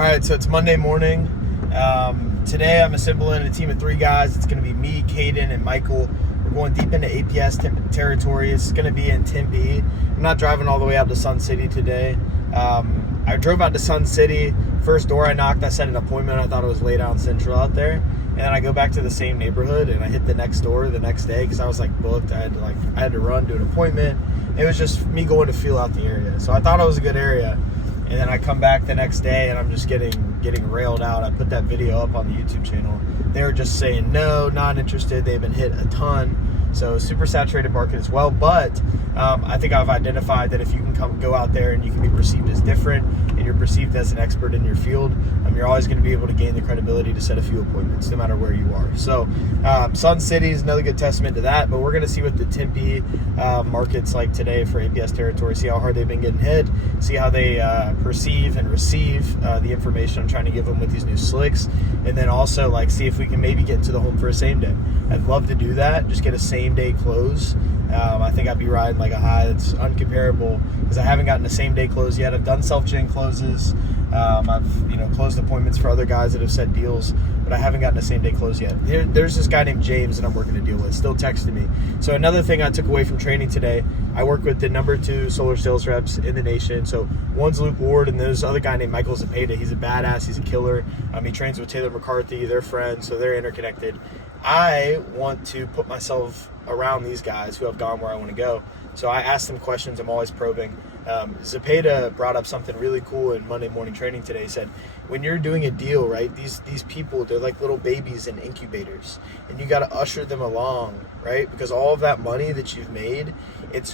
All right, so it's Monday morning. Today I'm assembling a team of 3 guys. It's going to be me, Kaden, and Michael. We're going deep into APS territory. It's going to be in Tempe. I'm not driving all the way out to Sun City today. I drove out to Sun City. First door I knocked, I set an appointment. I thought it was laid out central out there. And then I go back to the same neighborhood and I hit the next door the next day because I was booked. I had to run to an appointment. It was just me going to feel out the area. So I thought it was a good area. And then I come back the next day and I'm just getting railed out. I put that video up on the YouTube channel. They were just saying no, not interested. They've been hit a ton. So super saturated market as well. But I think I've identified that if you can go out there and you can be perceived as different and you're perceived as an expert in your field, you're always going to be able to gain the credibility to set a few appointments no matter where you are. So Sun City is another good testament to that. But we're going to see what the Tempe market's like today for APS territory, see how hard they've been getting hit, see how they perceive and receive the information I'm trying to give them with these new slicks, and then also see if we can maybe get into the home for a same day. I'd love to do that, just get a same day close. I think I'd be riding a high that's uncomparable because I haven't gotten a same day close yet. I've done self-gen closes. I've closed appointments for other guys that have set deals, but I haven't gotten a same day close yet. There's this guy named James that I'm working to deal with, still texting me. So another thing I took away from training today, I work with the number 2 solar sales reps in the nation. So one's Luke Ward and there's another guy named Michael Zapata. He's a badass, he's a killer. He trains with Taylor McCarthy, they're friends, so they're interconnected. I want to put myself around these guys who have gone where I want to go. So I ask them questions. I'm always probing. Zapata brought up something really cool in Monday morning training today. He said, when you're doing a deal, right, these people, they're like little babies in incubators, and you got to usher them along, right? Because all of that money that you've made, it's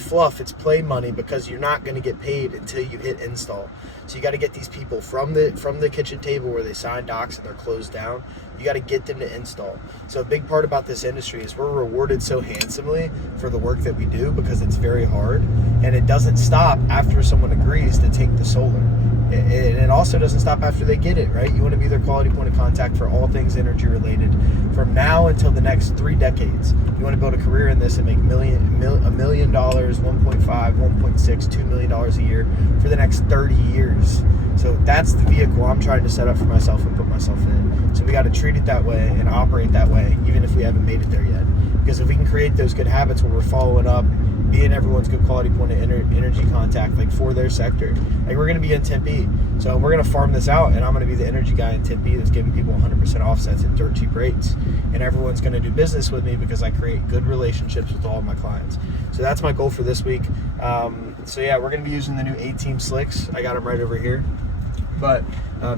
fluff, it's play money, because you're not going to get paid until you hit install. So you got to get these people from the kitchen table where they sign docs and they're closed down. You got to get them to install. So a big part about this industry is we're rewarded so handsomely for the work that we do because it's very hard, and it doesn't stop after someone agrees to take the solar. And it also doesn't stop after they get it, right? You want to be their quality point of contact for all things energy related from now until the next 3 decades. You want to build a career in this and make $1 million, $1.5, 1.6, $2 million a year for the next 30 years. So that's the vehicle I'm trying to set up for myself and put myself in. So we got to treat it that way and operate that way, even if we haven't made it there yet. Because if we can create those good habits where we're following up, being everyone's good quality point of energy contact, for their sector. We're going to be in Tempe, so we're going to farm this out, and I'm going to be the energy guy in Tempe that's giving people 100% offsets at dirt cheap rates. And everyone's going to do business with me because I create good relationships with all of my clients. So that's my goal for this week. So yeah, we're going to be using the new 18 slicks. I got them right over here. But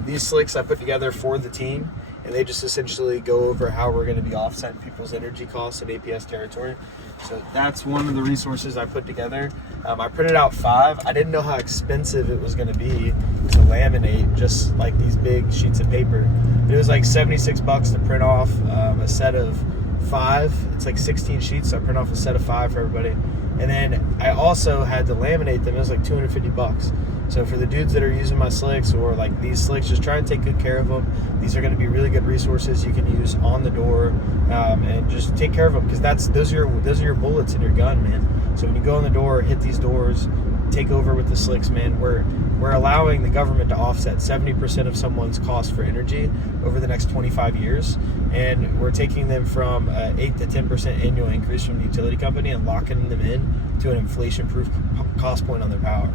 these slicks I put together for the team, and they just essentially go over how we're going to be offsetting people's energy costs in APS territory. So that's one of the resources I put together. I printed out 5. I didn't know how expensive it was going to be to laminate just these big sheets of paper. It was $76 to print off a set of 5. It's 16 sheets, so I print off a set of 5 for everybody. And then I also had to laminate them. It was $250. So for the dudes that are using my slicks or these slicks, just try and take good care of them. These are going to be really good resources you can use on the door, and just take care of them, because those are your bullets in your gun, man. So when you go in the door, hit these doors, take over with the slicks, man. We're allowing the government to offset 70% of someone's cost for energy over the next 25 years, and we're taking them from 8 to 10% annual increase from the utility company and locking them in to an inflation-proof cost point on their power.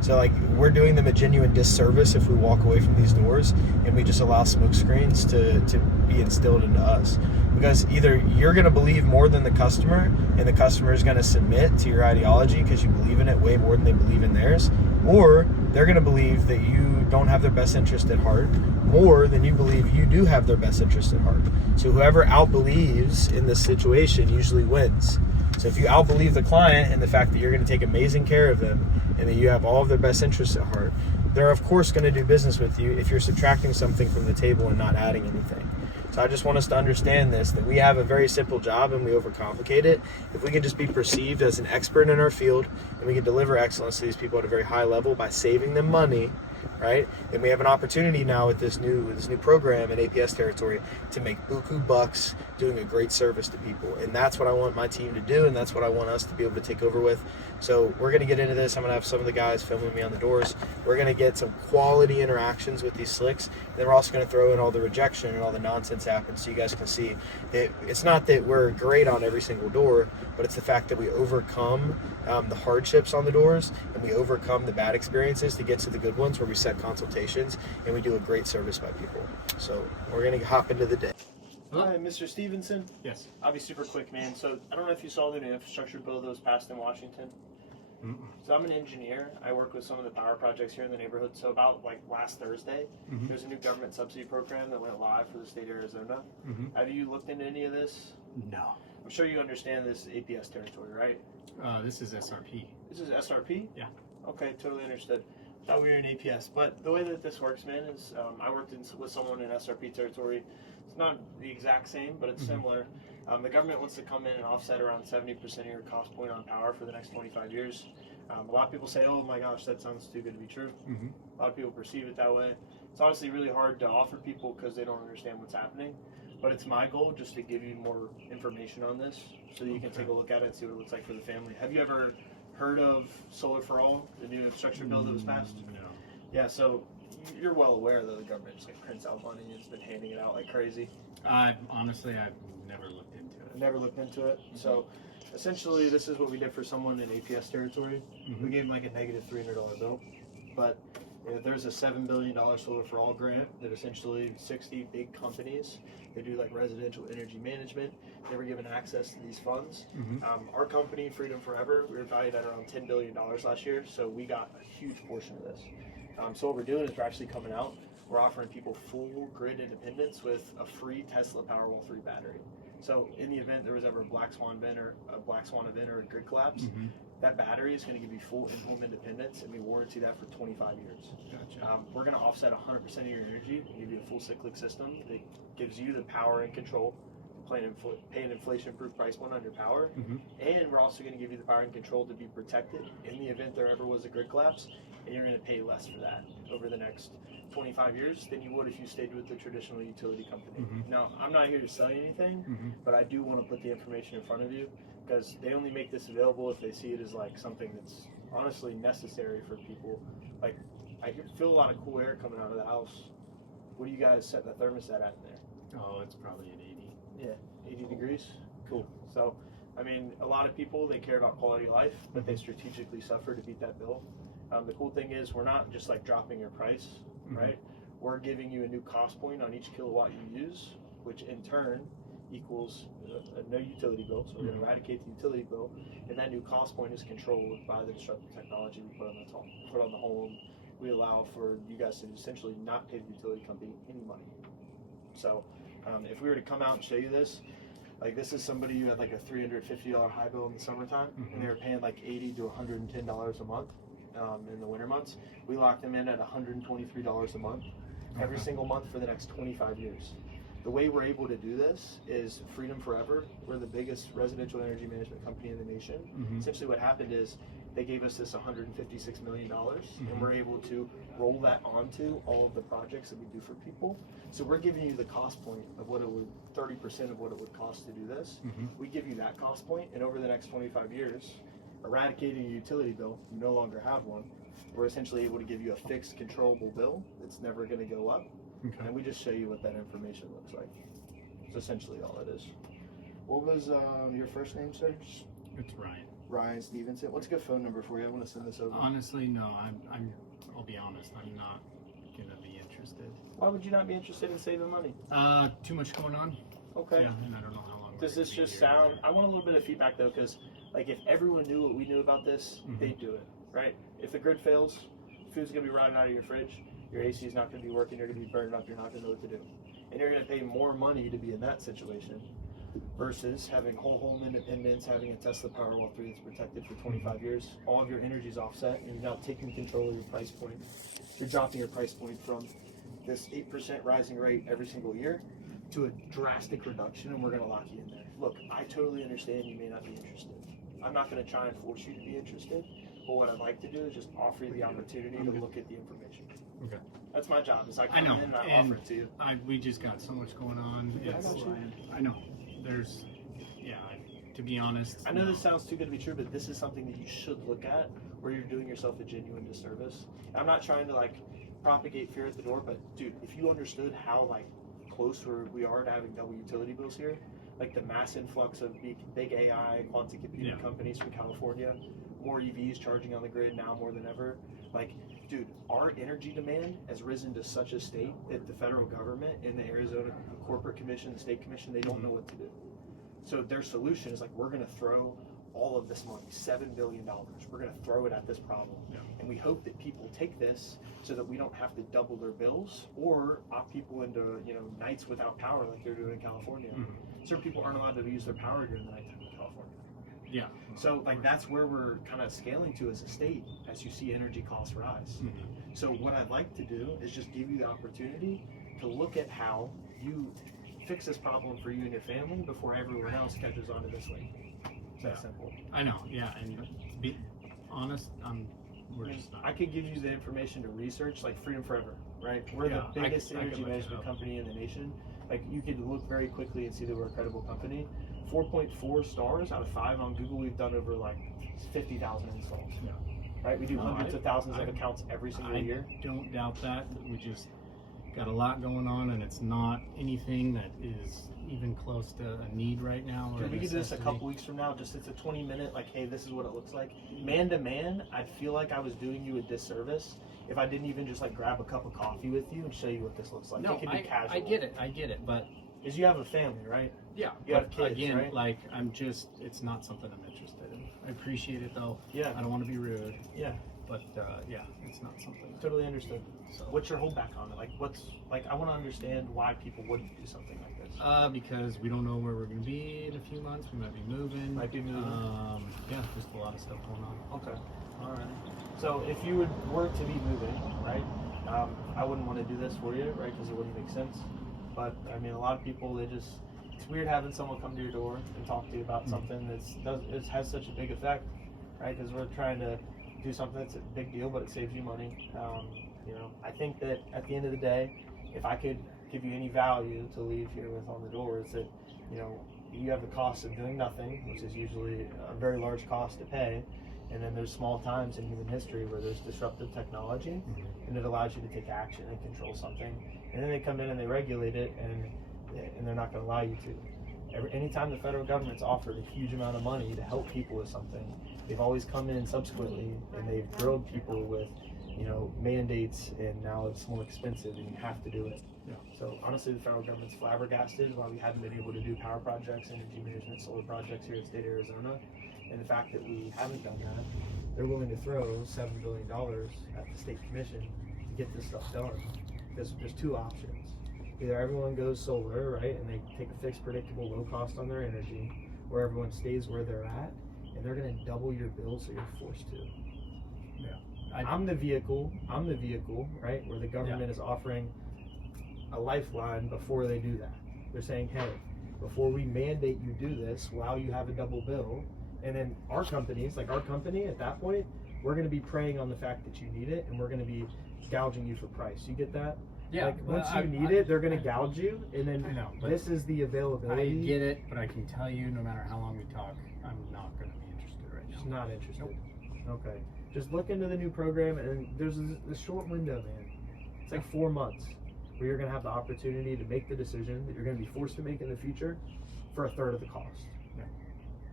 So we're doing them a genuine disservice if we walk away from these doors and we just allow smoke screens to be instilled into us. Because either you're going to believe more than the customer, and the customer is going to submit to your ideology because you believe in it way more than they believe in theirs, or they're going to believe that you don't have their best interest at heart more than you believe you do have their best interest at heart. So whoever outbelieves in this situation usually wins. So if you outbelieve the client in the fact that you're going to take amazing care of them and that you have all of their best interests at heart, they're of course going to do business with you if you're subtracting something from the table and not adding anything. So I just want us to understand this, that we have a very simple job and we overcomplicate it. If we can just be perceived as an expert in our field and we can deliver excellence to these people at a very high level by saving them money, right? And we have an opportunity now with this new program in APS territory to make buku bucks doing a great service to people. And that's what I want my team to do, and that's what I want us to be able to take over with. So we're going to get into this. I'm going to have some of the guys filming me on the doors. We're going to get some quality interactions with these slicks. And then we're also going to throw in all the rejection and all the nonsense happens so you guys can see that it's not that we're great on every single door, but it's the fact that we overcome the hardships on the doors, and we overcome the bad experiences to get to the good ones where we set consultations and we do a great service by people. So we're going to hop into the day. Hi, Mr. Stevenson. Yes. I'll be super quick, man. So I don't know if you saw the new infrastructure bill that was passed in Washington. So I'm an engineer. I work with some of the power projects here in the neighborhood. So about like last Thursday, there's a new government subsidy program that went live for the state of Arizona. Have you looked into any of this? No. I'm sure you understand this APS territory, right? This is SRP. This is SRP? Yeah. Okay, totally understood. Thought we were in APS. But the way that this works, man, is I worked with someone in SRP territory. It's not the exact same, but it's similar. The government wants to come in and offset around 70% of your cost point on power for the next 25 years. A lot of people say, oh my gosh, that sounds too good to be true. A lot of people perceive it that way. It's honestly really hard to offer people because they don't understand what's happening. But it's my goal just to give you more information on this so that you can take a look at it and see what it looks like for the family. Have you ever heard of Solar for All, the new infrastructure bill that was passed? No. Yeah, so you're well aware that the government just like prints out money and has been handing it out like crazy. Honestly, I've never looked into it. Never looked into it. So essentially, this is what we did for someone in APS territory. We gave them like a negative $300 bill. But there's a $7 billion Solar for All grant that essentially 60 big companies, they do like residential energy management. They were given access to these funds. Our company, Freedom Forever, we were valued at around $10 billion last year. So we got a huge portion of this. So what we're doing is we're actually coming out. We're offering people full grid independence with a free Tesla Powerwall 3 battery. So in the event there was ever a black swan event or a grid collapse, that battery is going to give you full in-home independence, and we warranty that for 25 years. Gotcha. We're going to offset 100% of your energy and give you a full cyclic system that gives you the power and control to pay an inflation-proof price point on your power. And we're also going to give you the power and control to be protected in the event there ever was a grid collapse, and you're going to pay less for that over the next 25 years than you would if you stayed with the traditional utility company. Now, I'm not here to sell you anything, but I do want to put the information in front of you because they only make this available if they see it as like something that's honestly necessary for people. Like, I feel a lot of cool air coming out of the house. What do you guys set the thermostat at in there? Oh, it's probably an 80. Yeah, 80 degrees? Cool. So, I mean, a lot of people, they care about quality of life, but they strategically suffer to beat that bill. The cool thing is we're not just like dropping your price, right? We're giving you a new cost point on each kilowatt you use, which in turn equals a no utility bill. So we're going to eradicate the utility bill, and that new cost point is controlled by the disruptive technology we put on the home. We allow for you guys to essentially not pay the utility company any money. So if we were to come out and show you this, like this is somebody who had like a $350 high bill in the summertime, and they were paying like $80 to $110 a month. In the winter months, we locked them in at $123 a month, every single month for the next 25 years. The way we're able to do this is Freedom Forever. We're the biggest residential energy management company in the nation. Essentially what happened is they gave us this $156 million, and we're able to roll that onto all of the projects that we do for people. So we're giving you the cost point of what it would, 30% of what it would cost to do this. We give you that cost point, and over the next 25 years, eradicating a utility bill, you no longer have one. We're essentially able to give you a fixed controllable bill that's never going to go up. And we just show you what that information looks like. It's essentially all it is. What was your first name, sir? It's Ryan. Ryan Stevenson. What's a good phone number for you? I want to send this over. Honestly, no. I'll be honest. I'm not gonna be interested. Why would you not be interested in saving money? Too much going on. Okay. Yeah, and I don't know how long. Does this just sound? I want a little bit of feedback though, because like if everyone knew what we knew about this, they'd do it, right? If the grid fails, food's gonna be rotting out of your fridge. Your AC is not going to be working. You're going to be burned up. You're not going to know what to do. And you're going to pay more money to be in that situation versus having whole home independence, having a Tesla Powerwall 3 that's protected for 25 years. All of your energy is offset, and you're now taking control of your price point. You're dropping your price point from this 8% rising rate every single year to a drastic reduction, and we're going to lock you in there. Look, I totally understand you may not be interested. I'm not going to try and force you to be interested, But what I'd like to do is just offer you the opportunity to look at the information. Okay. That's my job. Is I I come know, in and I and offer it to you. we just got so much going on. Yeah, I It's, got you. I know. There's, to be honest. I know this sounds too good to be true, but this is something that you should look at where you're doing yourself a genuine disservice. I'm not trying to like propagate fear at the door, but dude, if you understood how like close we are to having double utility bills here, like the mass influx of big AI, quantum computing companies from California, more EVs charging on the grid now more than ever. Like, dude, our energy demand has risen to such a state that the federal government and the Arizona Corporate Commission, the state commission, they don't know what to do. So their solution is like, we're going to throw all of this money, $7 billion. We're going to throw it at this problem. Yeah. And we hope that people take this so that we don't have to double their bills or opt people into, nights without power like they're doing in California. Certain people aren't allowed to use their power during the nighttime in California. Yeah. So like that's where we're kind of scaling to as a state as you see energy costs rise. So what I'd like to do is just give you the opportunity to look at how you fix this problem for you and your family before everyone else catches on to this lane. It's that simple. I know, yeah, and to be honest, we're just not. I could give you the information to research, like Freedom Forever, right? We're the biggest energy management company in the nation. Like you could look very quickly and see that we're a credible company. 4.4 stars out of 5 on Google. We've done over like 50,000 installs. Yeah. Right? We do hundreds of thousands of accounts every single year. I don't doubt that. We just got a lot going on, and it's not anything that is even close to a need right now. Or Dude, we could do this a necessity. couple weeks from now. Just it's a 20-minute, like, hey, this is what it looks like. Man to man, I'd feel like I was doing you a disservice if I didn't even just like grab a cup of coffee with you and show you what this looks like. No, it could be casual. I get it, but because you have a family, right? yeah, You have kids, again, right? like it's not something I'm interested in. I appreciate it though. Yeah. I don't want to be rude. Yeah. But it's not something. Totally understood. So. What's your holdback on it? Like, I want to understand why people wouldn't do something like this. Because we don't know where we're going to be in a few months. We might be moving. Just a lot of stuff going on. Okay. All right. So if you were to be moving, right? I wouldn't want to do this for you, right? Because it wouldn't make sense. But I mean, a lot of people, it's weird having someone come to your door and talk to you about something it has such a big effect, right? Because we're trying to do something that's a big deal, but it saves you money. I think that at the end of the day, if I could give you any value to leave here with on the door, it's that, you have the cost of doing nothing, which is usually a very large cost to pay. And then there's small times in human history where there's disruptive technology and it allows you to take action and control something. And then they come in and they regulate it and they're not going to allow you to. Anytime the federal government's offered a huge amount of money to help people with something, they've always come in subsequently and they've drilled people with, mandates, and now it's more expensive and you have to do it. Yeah. So honestly, the federal government's flabbergasted why we haven't been able to do power projects, energy management, solar projects here in the state of Arizona. And the fact that we haven't done that, they're willing to throw $7 billion at the state commission to get this stuff done. Because there's two options. Either everyone goes solar, right, and they take a fixed, predictable, low cost on their energy, or everyone stays where they're at, and they're going to double your bill, so you're forced to. Yeah. I'm the vehicle, right, where the government is offering a lifeline before they do that. They're saying, hey, before we mandate you do this, while you have a double bill, and then our companies, like our company at that point, we're going to be preying on the fact that you need it, and we're going to be gouging you for price. You get that? Yeah. Like once you need it, they're going to gouge you, and then I know, but this is the availability. I get it, but I can tell you, no matter how long we talk, I'm not going to be interested right now. Just not interested. Okay. Just look into the new program, and there's this short window, man. It's like 4 months where you're going to have the opportunity to make the decision that you're going to be forced to make in the future for a third of the cost. Yeah.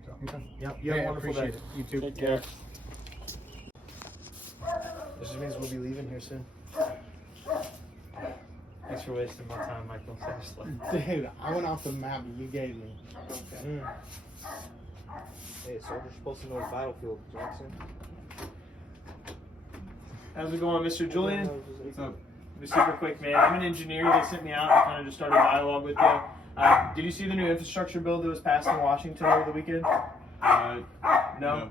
So, Okay. Yep. You have a wonderful appreciate day. it. You too. Take care. This just means we'll be leaving here soon. Thanks for wasting my time, Michael. Seriously. Dude, I went off the map you gave me. Okay. Hey, soldier's supposed to know the battlefield, Jackson. How's it going, Mr. Julian? What's up? Be super quick, man. I'm an engineer. They sent me out to kind of just start a dialogue with you. Did you see the new infrastructure bill that was passed in Washington over the weekend? No?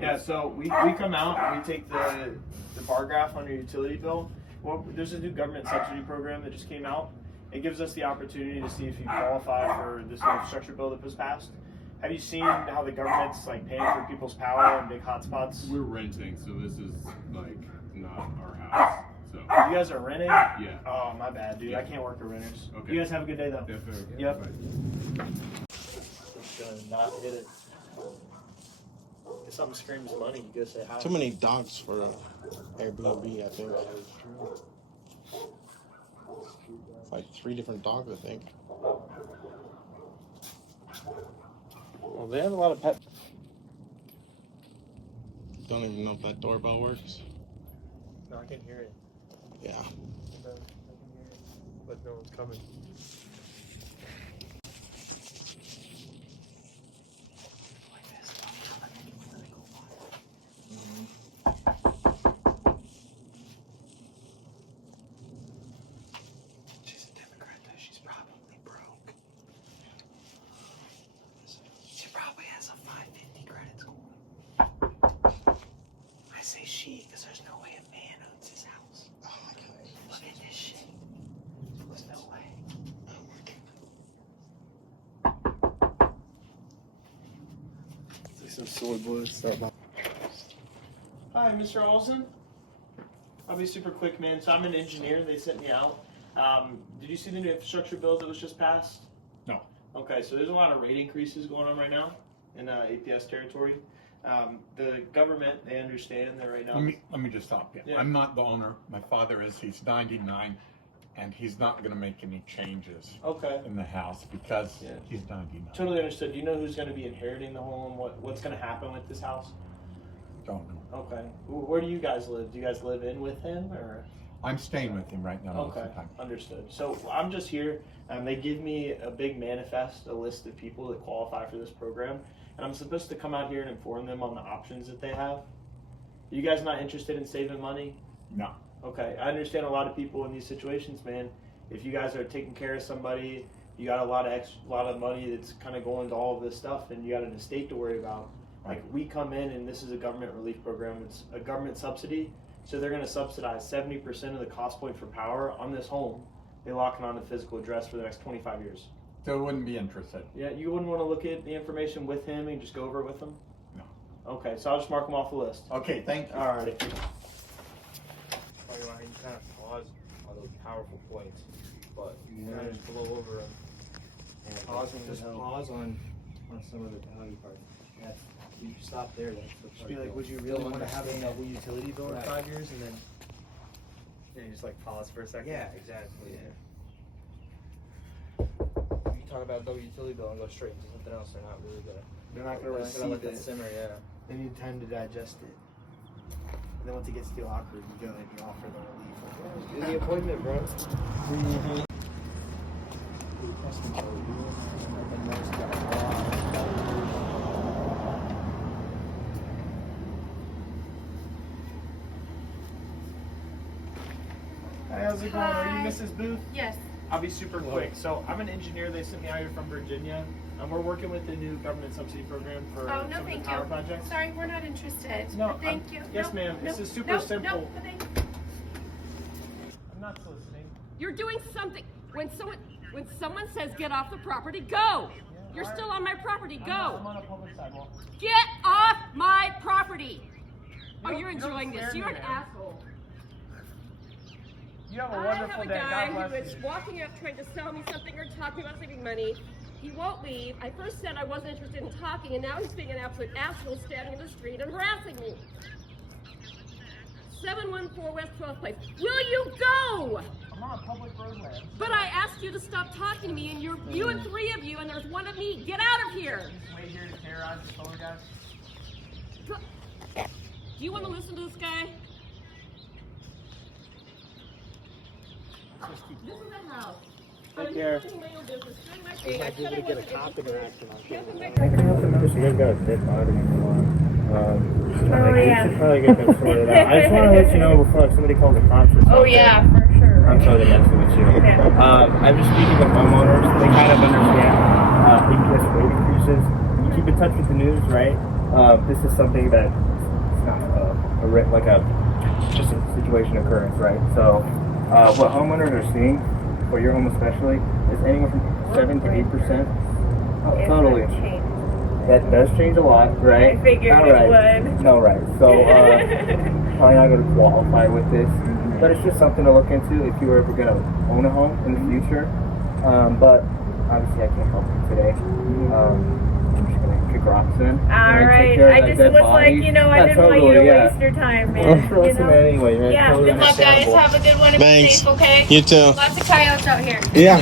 Yeah, so we come out and we take the bar graph on your utility bill. Well, there's a new government subsidy program that just came out. It gives us the opportunity to see if you qualify for this new infrastructure bill that was passed. Have you seen how the government's like paying for people's power in big hotspots? We're renting, so this is like not our house. So You guys are renting? yeah. Oh, my bad, dude. I can't work with renters. Okay. You guys have a good day, though. Yep. Bye. Just gonna not hit it. If something screams money, you go say hi. Too many dogs for Airbnb, I think. Like 3 different dogs, I think. Well, they have a lot of pet. Don't even know if that doorbell works. No, I can hear it. Yeah. I can hear it, but no one's coming. She's a Democrat, though. She's probably broke. She probably has a 550 credit score. I say she because there's no way a man owns his house. Oh my god. Look at this shit. There's no way. Some soy boy stuff. Hi, Mr. Olson. I'll be super quick, man. So I'm an engineer. They sent me out. Did you see the new infrastructure bill that was just passed? No. Okay, so there's a lot of rate increases going on right now in APS territory. The government, they understand that right now. Let me just stop you. Yeah. I'm not the owner. My father is. He's 99, and he's not going to make any changes Okay. in the house because Yeah. he's 99. Totally understood. Do you know who's going to be inheriting the home? What's going to happen with this house? Don't know. Okay. Where do you guys live? Do you guys live in with him or? I'm staying with him right now most Okay, of the time. understood. So I'm just here. They give me a big manifest, a list of people that qualify for this program, and I'm supposed to come out here and inform them on the options that they have. You guys not interested in saving money? No. Okay, I understand a lot of people in these situations, man. If you guys are taking care of somebody, you got a lot of money that's kind of going to all of this stuff, and you got an estate to worry about. Like we come in, and this is a government relief program. It's a government subsidy, so they're going to subsidize 70% of the cost point for power on this home. They lock it on the physical address for the next 25 years. So I wouldn't be interested. Yeah, you wouldn't want to look at the information with him and just go over it with him? No. Okay, so I'll just mark them off the list. Okay, thank you. All right. You kind of pause on those powerful points, but you kind of just blow over them. And just pause on some of the value parts. That's, you stop there. That's the Just part be like, that would you really want to have a understand. double utility bill in Right. 5 years and then? Yeah, you just like pause for a second. Yeah, exactly. Yeah. You talk about double utility bill and go straight into something else. They're not really gonna. They're not going to They're not receive gonna let that it. simmer. Yeah. They need time to digest it. And then once it gets too awkward, you go and you offer the relief. Do the appointment, bro. Hi, how's it going? Are Hi. you Mrs. Booth? Yes. I'll be super quick. So I'm an engineer. They sent me out here from Virginia, and we're working with the new government subsidy program for Oh, no, some of thank the power you. projects. Sorry, we're not interested. No, But thank I'm- you. yes, Nope, ma'am. This nope, is super nope, simple. Nope, but thank I'm not soliciting. You're doing something. When someone says get off the property, go. You're still on my property. I'm Go. on a public sidewalk. Get off my property. Oh, don't- you're you don't enjoying scare this. me, You're an man. asshole. You have a I wonderful have a day. guy God who bless is you. walking up trying to sell me something or talking about saving money. He won't leave. I first said I wasn't interested in talking, and now he's being an absolute asshole standing in the street and harassing me. 714 West 12th Place. Will you go? I'm on a public roadway. But I asked you to stop talking to me, and you and 3 of you, and there's 1 of me. Get out of here. Just wait here to terrorize the solar guys. Go- Do you want to listen to this guy? This is a house. Take care. I'm minding my own business, doing my thing. I said I wasn't interested. Can't come back. You guys got a bit bothering me a lot. Oh, yeah. We should probably get that sorted out. I just want to let you know before somebody calls the cops or something. Oh, yeah, for sure. I'm totally messing with you. Okay. I'm just speaking with homeowners. They kind of understand APS rate increases. You keep in touch with the news, right? This is something that it's not just a situation occurrence, right? So what homeowners are seeing, for your home especially, is anywhere from 7 to 8%. Totally. That does change a lot, right? I figured All it right. would. No, right. So, probably not going to qualify with this, but it's just something to look into if you were ever going to own a home in the future. But obviously, I can't help you today. I'm just going to kick rocks in. Alright, I just was like, you know, I didn't want you to waste your time, man. Well, You know? anyway, man. Yeah, Totally good luck, guys. understandable. Have a good one and be Thanks. safe, okay? You too. Lots of coyotes out here. Yeah.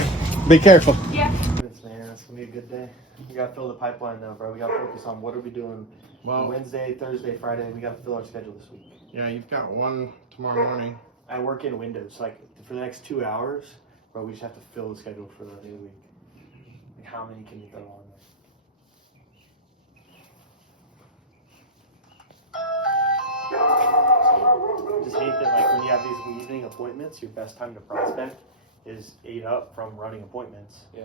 Be careful. Yeah. Man, it's gonna be a good day. We gotta fill the pipeline though, bro. We gotta focus on what are we doing Well, Wednesday, Thursday, Friday. We gotta fill our schedule this week. yeah, you've got one tomorrow morning. I work in windows, like for the next 2 hours, bro. We just have to fill the schedule for the new week. Like, how many can you throw on there? I just hate that, like, when you have these evening appointments, your best time to prospect is 8 up from running appointments. Yeah.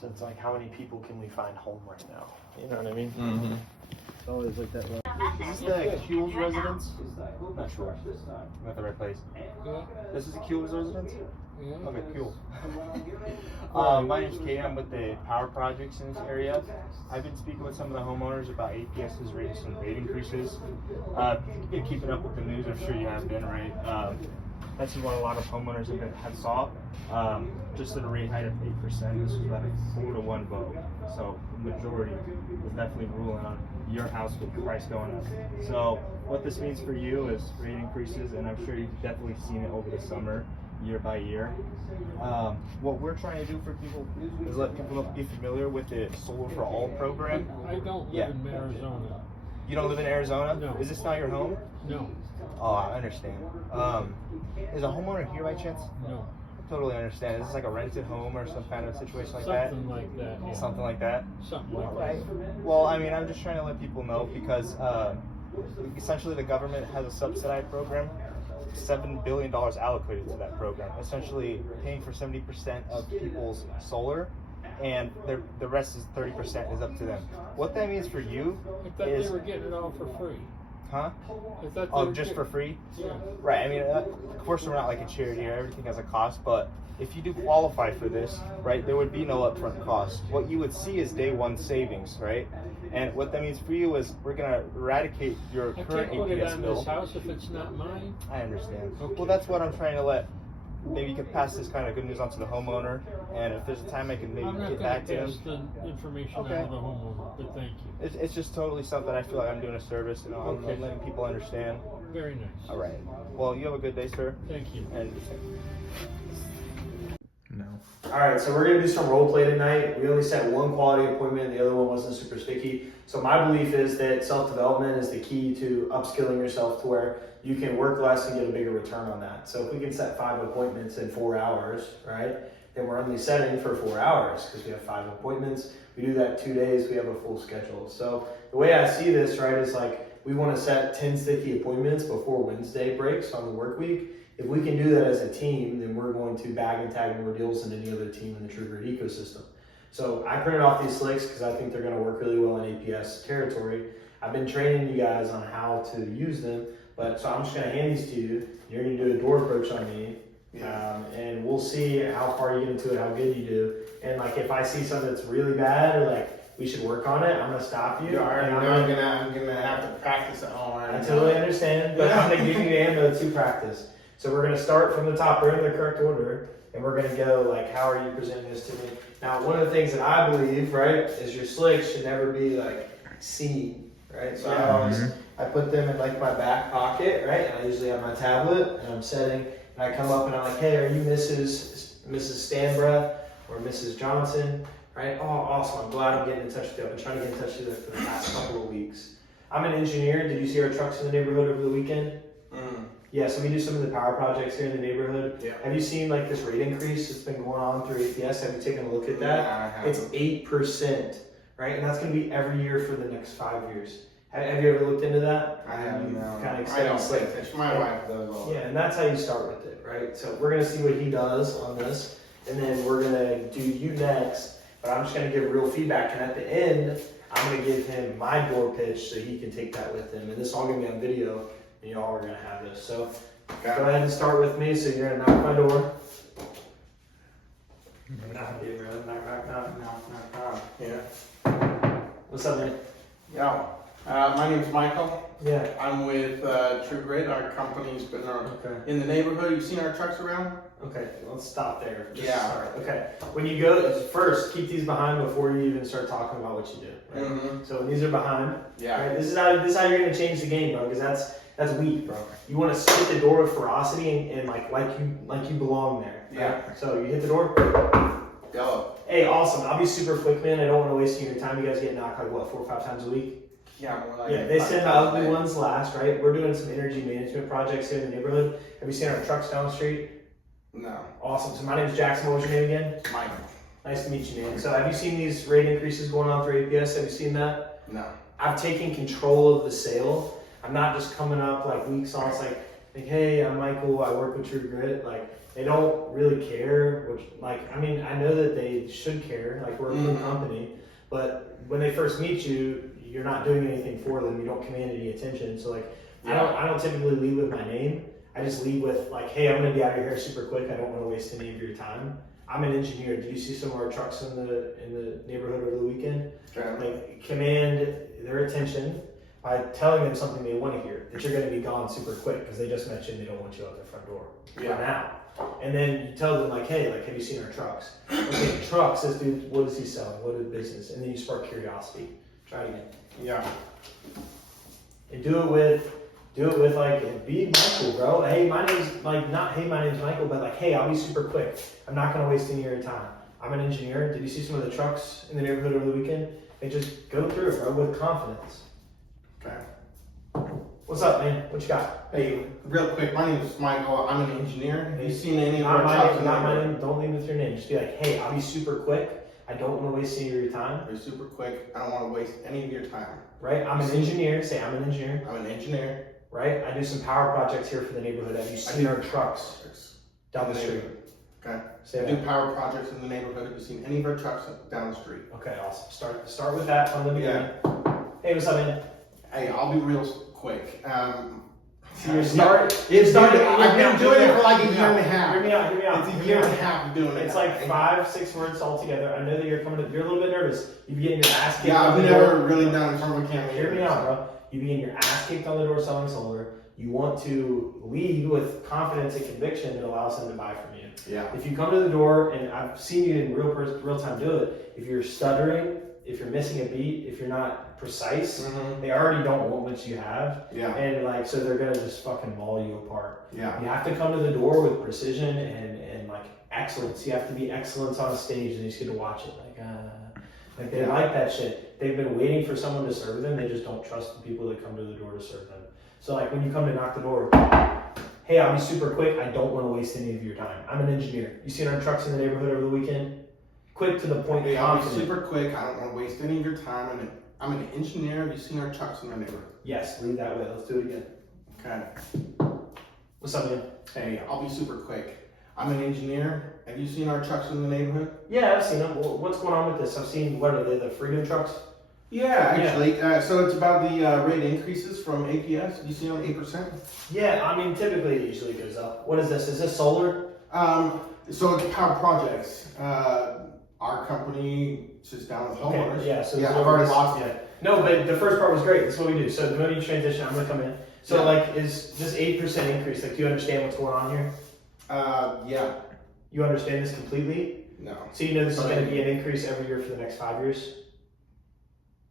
So it's like, how many people can we find home right now? You know what I mean? Mm-hmm. It's always like that. Is this the Kuhl's residence? Not sure. I'm at the right place. This is the Kuhl's residence? Okay, cool. My name's Kaden. I'm with the power projects in this area. I've been speaking with some of the homeowners about APS's rating some rate increases. You've been keeping up with the news, I'm sure you have been, right? That's what a lot of homeowners have saw. Just at a rate height of 8%, this was about a 4-to-1 vote. So the majority was definitely ruling on your house with the price going up. So what this means for you is rate increases, and I'm sure you've definitely seen it over the summer, year by year. What we're trying to do for people is let people be familiar with the Solar for All program. I don't live in Arizona. You don't live in Arizona? No. Is this not your home? No, Oh, I understand. Is a homeowner here by chance? no. Totally understand. Is this like a rented home or some kind of situation like that? Something like that. Yeah. Something like that? Something like Right. that. Well, I mean, I'm just trying to let people know because essentially the government has a subsidized program, $7 billion allocated to that program, essentially paying for 70% of people's solar, and the rest is 30% is up to them. What that means for you I thought is, they were getting it all for free. huh? I thought they Oh, were just for free? Yeah. Right. I mean, of course, we're not like a charity here. Everything has a cost, but if you do qualify for this, right, there would be no upfront cost. What you would see is day one savings, right? And what that means for you is we're gonna eradicate your I current can't put it APS on bill. this house if it's not mine. I understand. Okay. Well, that's what I'm trying to let. Maybe you could pass this kind of good news on to the homeowner, and if there's a time I can maybe I'm not get going back to to pass him. the information Okay. on to the homeowner, but thank you. It's just totally something I feel like I'm doing a service, and I'm Okay. letting people understand. Very nice. All right. Well, you have a good day, sir. Thank you. And No. all right, so we're gonna do some role play tonight. We only set one quality appointment, the other one wasn't super sticky. So my belief is that self-development is the key to upskilling yourself to where you can work less and get a bigger return on that. So if we can set 5 appointments in 4 hours, right, then we're only setting for 4 hours because we have 5 appointments. We do that 2 days, we have a full schedule. So the way I see this, right, is like we want to set 10 sticky appointments before Wednesday breaks on the work week. If we can do that as a team, then we're going to bag and tag more deals than any other team in the True Grit ecosystem. So I printed off these slicks because I think they're going to work really well in APS territory. I've been training you guys on how to use them, but so I'm just going to hand these to you. You're going to do a door approach on me, and we'll see how far you get into it, how good you do. And like if I see something that's really bad or like we should work on it, I'm going to stop you. You already and know I'm gonna have to practice at home. I totally understand, but I'm going to give you ammo to practice. So we're going to start from the top. We're in the correct order, and we're going to go like, how are you presenting this to me? Now, one of the things that I believe, right, is your slicks should never be like seen, right? So I put them in like my back pocket, right? And I usually have my tablet, and I'm setting, and I come up and I'm like, hey, are you Mrs. Stanbreath or Mrs. Johnson? Right? Oh, awesome. I'm glad I'm getting in touch with you. I've been trying to get in touch with you for the past couple of weeks. I'm an engineer. Did you see our trucks in the neighborhood over the weekend? Yeah, so we do some of the power projects here in the neighborhood. Yeah. Have you seen like this rate increase that's been going on through APS? Have you taken a look at that? Yeah, I have. It's 8%, right? And that's going to be every year for the next 5 years. Have you ever looked into that? I have You've no. kind of I don't accepted pay attention. My wife does all. yeah, and that's how you start with it, right? So we're gonna see what he does on this, and then we're gonna do you next. But I'm just gonna give real feedback, and at the end, I'm gonna give him my door pitch so he can take that with him. And this is all gonna be on video, and you all are gonna have this. So go ahead and start with me. So you're gonna knock my door. Knock it, bro. Knock, knock, knock. Knock, knock, knock. Yeah. What's up, man? Yeah. My name's Michael. Yeah. I'm with True Grit. Our company's been in the neighborhood. You've seen our trucks around? Okay, let's stop there. Just Yeah. Start. Okay. When you go, first keep these behind before you even start talking about what you do. Right? Mm-hmm. So when these are behind, Yeah. right, this is how you're gonna change the game, bro. Because that's weak, bro. You want to spit the door with ferocity and like you belong there. Right? Yeah. So you hit the door. Go. Hey, awesome. I'll be super quick, man. I don't want to waste your time. You guys get knocked like what, 4 or 5 times a week? Yeah, more like Yeah, they send the ugly ones last, right? We're doing some energy management projects here in the neighborhood. Have you seen our trucks down the street? No. Awesome. So my name is Jackson. What was your name again? Michael. Nice to meet you, man. So have you seen these rate increases going on for APS? Have you seen that? No. I've taken control of the sale. I'm not just coming up like weeks on. It's like, hey, I'm Michael. I work with True Grit. Like, they don't really care. Which, like, I mean, I know that they should care. Like, we're a cool company. But when they first meet you, you're not doing anything for them. You don't command any attention. So like, I don't typically lead with my name. I just lead with like, hey, I'm gonna be out of here super quick. I don't want to waste any of your time. I'm an engineer. Did you see some of our trucks in the neighborhood over the weekend? Okay. Like, command their attention by telling them something they want to hear. That you're gonna be gone super quick because they just mentioned they don't want you out their front door for now. And then you tell them like, hey, like, have you seen our trucks? Okay, trucks. This dude, what is he selling? What is business? And then you spark curiosity. Try it again. Yeah. And do it with like, be Michael, bro. Hey, my name's like, not hey, my name's Michael, but like, hey, I'll be super quick. I'm not gonna waste any of your time. I'm an engineer. Did you see some of the trucks in the neighborhood over the weekend? And just go through it, bro, with confidence. Okay. What's up, man? What you got? Hey, real quick, my name is Michael. I'm an engineer. Have you seen any of Not our my trucks? name, not my name. Don't leave with your name. Just be like, hey, I'll be super quick. I don't want to waste any of your time. Be super quick. I don't want to waste any of your time. Right? I'm an engineer. Say I'm an engineer. I'm an engineer. Right? I do some power projects here for the neighborhood. Have you seen our trucks down the street? Okay. Say I that. do power projects in the neighborhood. Have you seen any of our trucks down the street? Okay, awesome. Start with that from the beginning. Hey, what's up, man? Hey, I'll be real quick. So you're starting. I've been doing it for like a year and a half. Hear me out. It's a year and a halp of doing it. It's like 5, 6 words all together. I know that you're a little bit nervous. You be getting your ass kicked. Yeah, on I've the never door. really done it in front of a camera. Hear me out, bro. You be getting your ass kicked on the door selling solar. You want to lead with confidence and conviction that allows them to buy from you. Yeah. If you come to the door, and I've seen you in real time do it, if you're stuttering, if you're missing a beat, if you're not precise, they already don't want what you have. Yeah. And like, so they're gonna just fucking maul you apart. Yeah. You have to come to the door with precision and like excellence. You have to be excellence on a stage, and you just get to watch it. Like they like that shit. They've been waiting for someone to serve them. They just don't trust the people that come to the door to serve them. So like when you come to knock the door, hey, I'll be super quick. I don't want to waste any of your time. I'm an engineer. You seen our trucks in the neighborhood over the weekend? Quick to the point. Hey, I'll be confident. super quick. I don't want to waste any of your time. I'm an engineer. Have you seen our trucks in the neighborhood? Yes, lead that way. Let's do it again. Okay. What's up, man? Hey, I'll be super quick. I'm an engineer. Have you seen our trucks in the neighborhood? Yeah, I've seen them. Well, what's going on with this? I've seen, what are they, the Freedom trucks? Yeah, actually. So it's about the rate increases from APS. Have you seen them 8%? Yeah, I mean, typically it usually goes up. What is this? Is this solar? So it's power projects. Our company sits down with homeowners. Okay, yeah, so I've already lost it. No, but the first part was great. This is what we do. So the moment you transition, I'm gonna come in. So like, is this 8% increase? Like, do you understand what's going on here? Yeah. You understand this completely? No. So you know this is gonna be an increase every year for the next 5 years?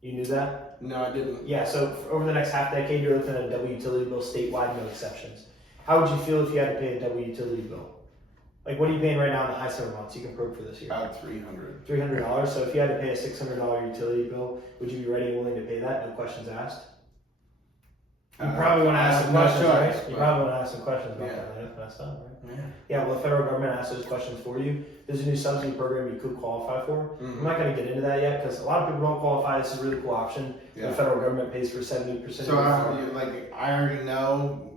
You knew that? No, I didn't. Yeah, so over the next half decade, you're looking at a double utility bill statewide, no exceptions. How would you feel if you had to pay a double utility bill? Like, what are you paying right now in the high summer months? You can probe for this year. About $300. $300. So if you had to pay a $600 utility bill, would you be ready and willing to pay that? No questions asked. You probably want to ask some questions, right? You probably want to ask some questions about that. That's messed up, right? Yeah. Well, the federal government asks those questions for you. There's a new subsidy program you could qualify for. I'm not going to get into that yet because a lot of people don't qualify. This is a really cool option. The federal government pays for 70%. So I already know.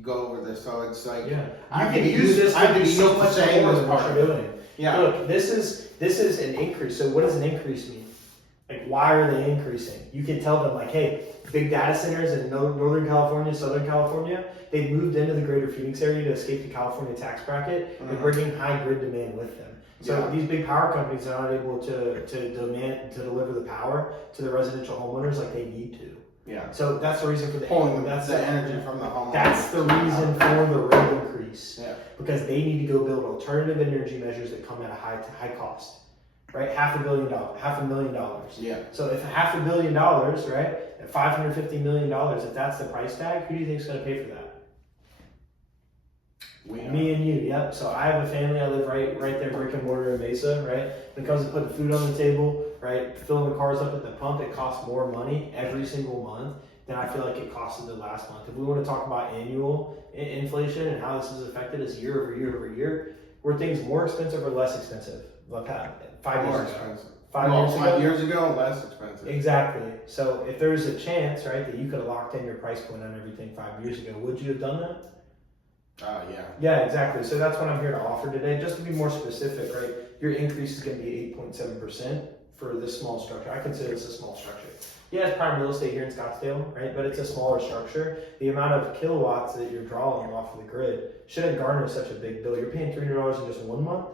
Go over this, so it's like I can use this. I can so much more than what you're doing. Yeah. Look, this is an increase. So what does an increase mean? Like, why are they increasing? You can tell them like, hey, big data centers in Northern California, Southern California, they moved into the greater Phoenix area to escape the California tax bracket. They're bringing high grid demand with them. So Yeah. these big power companies are not able to deliver the power to the residential homeowners like they need to. Yeah. So that's the reason for the Pulling that's the energy from the home. That's the reason for the rate increase. Yeah. Because they need to go build alternative energy measures that come at a high cost. Right? $500 million. Yeah. So if $500 million, right, at $550 million, if that's the price tag, who do you think is going to pay for that? Me and you, yep. So I have a family. I live right there, brick and mortar in Mesa, right? When it comes to putting food on the table, right, filling the cars up at the pump, it costs more money every single month than I feel like it costed the last month. If we want to talk about annual inflation and how this has affected us year over year over year, were things more expensive or less expensive? Like 5 years More ago. expensive. 5 years ago, less expensive. Exactly. So if there's a chance, right, that you could have locked in your price point on everything 5 years ago, would you have done that? Yeah. Yeah, exactly. So that's what I'm here to offer today. Just to be more specific, right? Your increase is going to be 8.7% for this small structure. I consider this a small structure. Yeah, it's prime real estate here in Scottsdale, right? But it's a smaller structure. The amount of kilowatts that you're drawing off of the grid shouldn't garner such a big bill. You're paying $300 in just 1 month?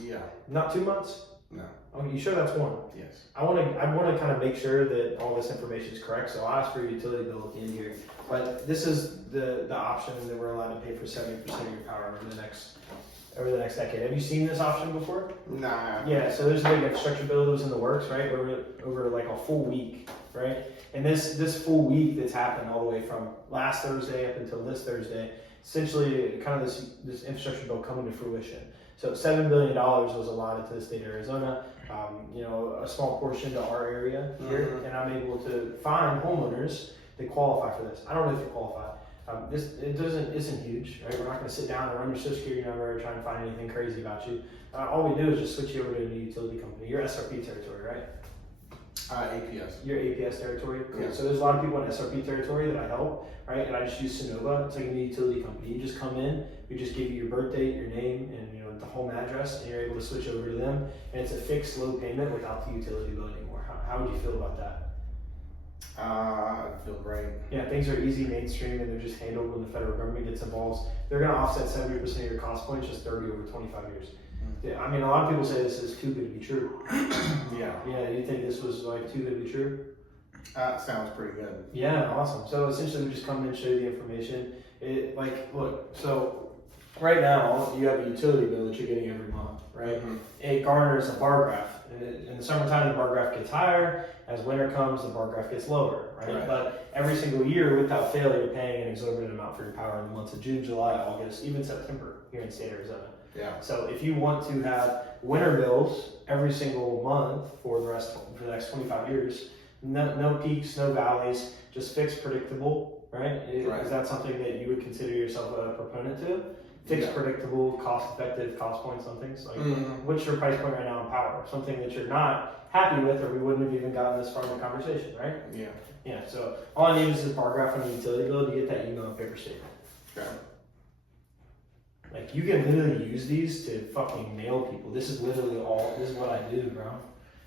Yeah. Not 2 months? No. Oh, you sure that's one? Yes. I want to kind of make sure that all this information is correct, so I'll ask for your utility bill at the end here. But this is the option that we're allowed to pay for 70% of your power over the next decade. Have you seen this option before? Nah. Yeah, so there's a big infrastructure bill that was in the works, right, over like a full week, right? And this full week that's happened all the way from last Thursday up until this Thursday, essentially kind of this infrastructure bill coming to fruition. So $7 billion was allotted to the state of Arizona, a small portion to our area here, and I'm able to find homeowners that qualify for this. I don't know if you qualify. Isn't huge, right? We're not going to sit down and run your social security number and try and find anything crazy about you. All we do is just switch you over to a new utility company. You're SRP territory, right? APS. Your APS territory. Cool. Yeah. So there's a lot of people in SRP territory that I help, right? And I just use Sonova. It's like a new utility company. You just come in, we just give you your birth date, your name, and the home address, and you're able to switch over to them. And it's a fixed low payment without the utility bill anymore. How would you feel about that? I feel great. Yeah, things are easy, mainstream, and they're just handled when the federal government gets involved. They're going to offset 70% of your cost points, just 30 over 25 years. Yeah, I mean, a lot of people say this is too good to be true. Yeah. Yeah, you think this was like too good to be true? Sounds pretty good. Yeah, awesome. So essentially, we just come in and show you the information. Look, so right now you have a utility bill that you're getting every month, right? It garners a bar graph. In the summertime, the bar graph gets higher. As winter comes, the bar graph gets lower, right? But every single year, without fail, you're paying an exorbitant amount for your power in the months of June, July, August, even September here in the state of Arizona. Yeah. So if you want to have winter bills every single month for the next 25 years, no peaks, no valleys, just fixed, predictable, right? Is that something that you would consider yourself a proponent to? Fixed, predictable, cost-effective cost points on things. Like, what's your price point right now in power? Something that you're not happy with, or we wouldn't have even gotten this far in the conversation, right? Yeah. Yeah. So all I need is this bar graph on the utility bill to get that email and paper statement. Okay. Like, you can literally use these to fucking mail people. This is literally this is what I do, bro.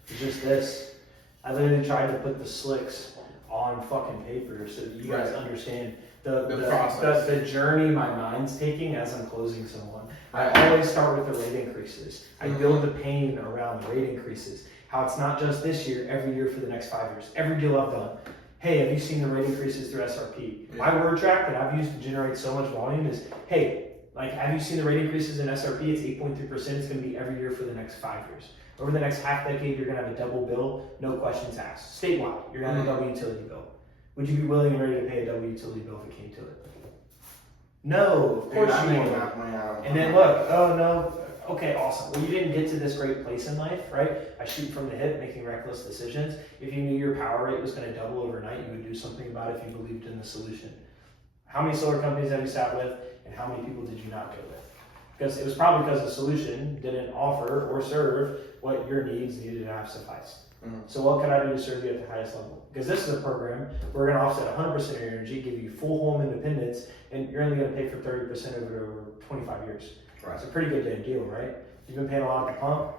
It's just this. I literally tried to put the slicks on fucking paper so that you guys understand the process, the journey my mind's taking as I'm closing someone. I always start with the rate increases. I build the pain around the rate increases. How it's not just this year, every year for the next 5 years. Every deal I've done. Hey, have you seen the rate increases through SRP? My word track that I've used to generate so much volume is, hey, have you seen the rate increases in SRP? It's 8.3%. It's going to be every year for the next 5 years. Over the next half decade, you're going to have a double bill, no questions asked. Statewide, you're going to have a double utility bill. Would you be willing and ready to pay a double utility bill if it came to it? No, of course you would. And then look, oh no, okay, awesome. Well, you didn't get to this great place in life, right? I shoot from the hip, making reckless decisions. If you knew your power rate was going to double overnight, you would do something about it if you believed in the solution. How many solar companies have you sat with, and how many people did you not go with? Because it was probably because the solution didn't offer or serve what your needs needed to have suffice. So what can I do to serve you at the highest level? Because this is a program, we're going to offset 100% of your energy, give you full home independence, and you're only going to pay for 30% over 25 years. Right. It's a pretty good deal, right? You've been paying a lot at the pump.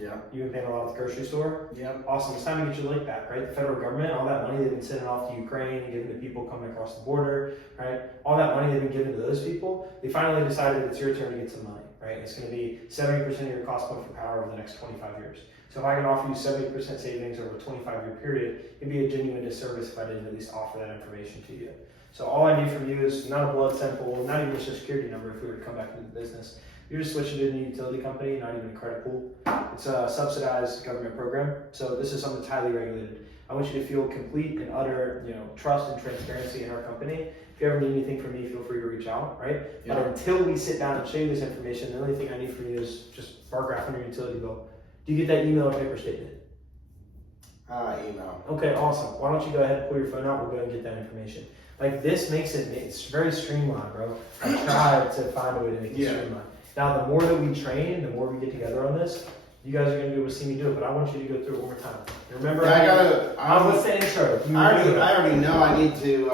Yeah. You've been paying a lot at the grocery store? Yep. Awesome. It's time to get your lick back, right? The federal government, all that money they've been sending off to Ukraine and giving to people coming across the border, right? All that money they've been giving to those people, they finally decided it's your turn to get some money, right? It's going to be 70% of your cost point for power over the next 25 years. So if I can offer you 70% savings over a 25-year period, it'd be a genuine disservice if I didn't at least offer that information to you. So all I need from you is not a blood sample, not even a social security number if we were to come back into the business. You're just switching to a new utility company, not even a credit pool. It's a subsidized government program, so this is something that's highly regulated. I want you to feel complete and utter, trust and transparency in our company. If you ever need anything from me, feel free to reach out, right? Yeah. But until we sit down and show you this information, the only thing I need from you is just bar graph on your utility bill. Do you get that email or paper statement? Email. Okay, awesome. Why don't you go ahead and pull your phone out, we'll go and get that information. Like this makes it's very streamlined, bro. I tried to find a way to make it streamlined. Now, the more that we train, the more we get together on this, you guys are going to be able to see me do it, but I want you to go through it one more time. Remember, what's the intro? I already know I need to,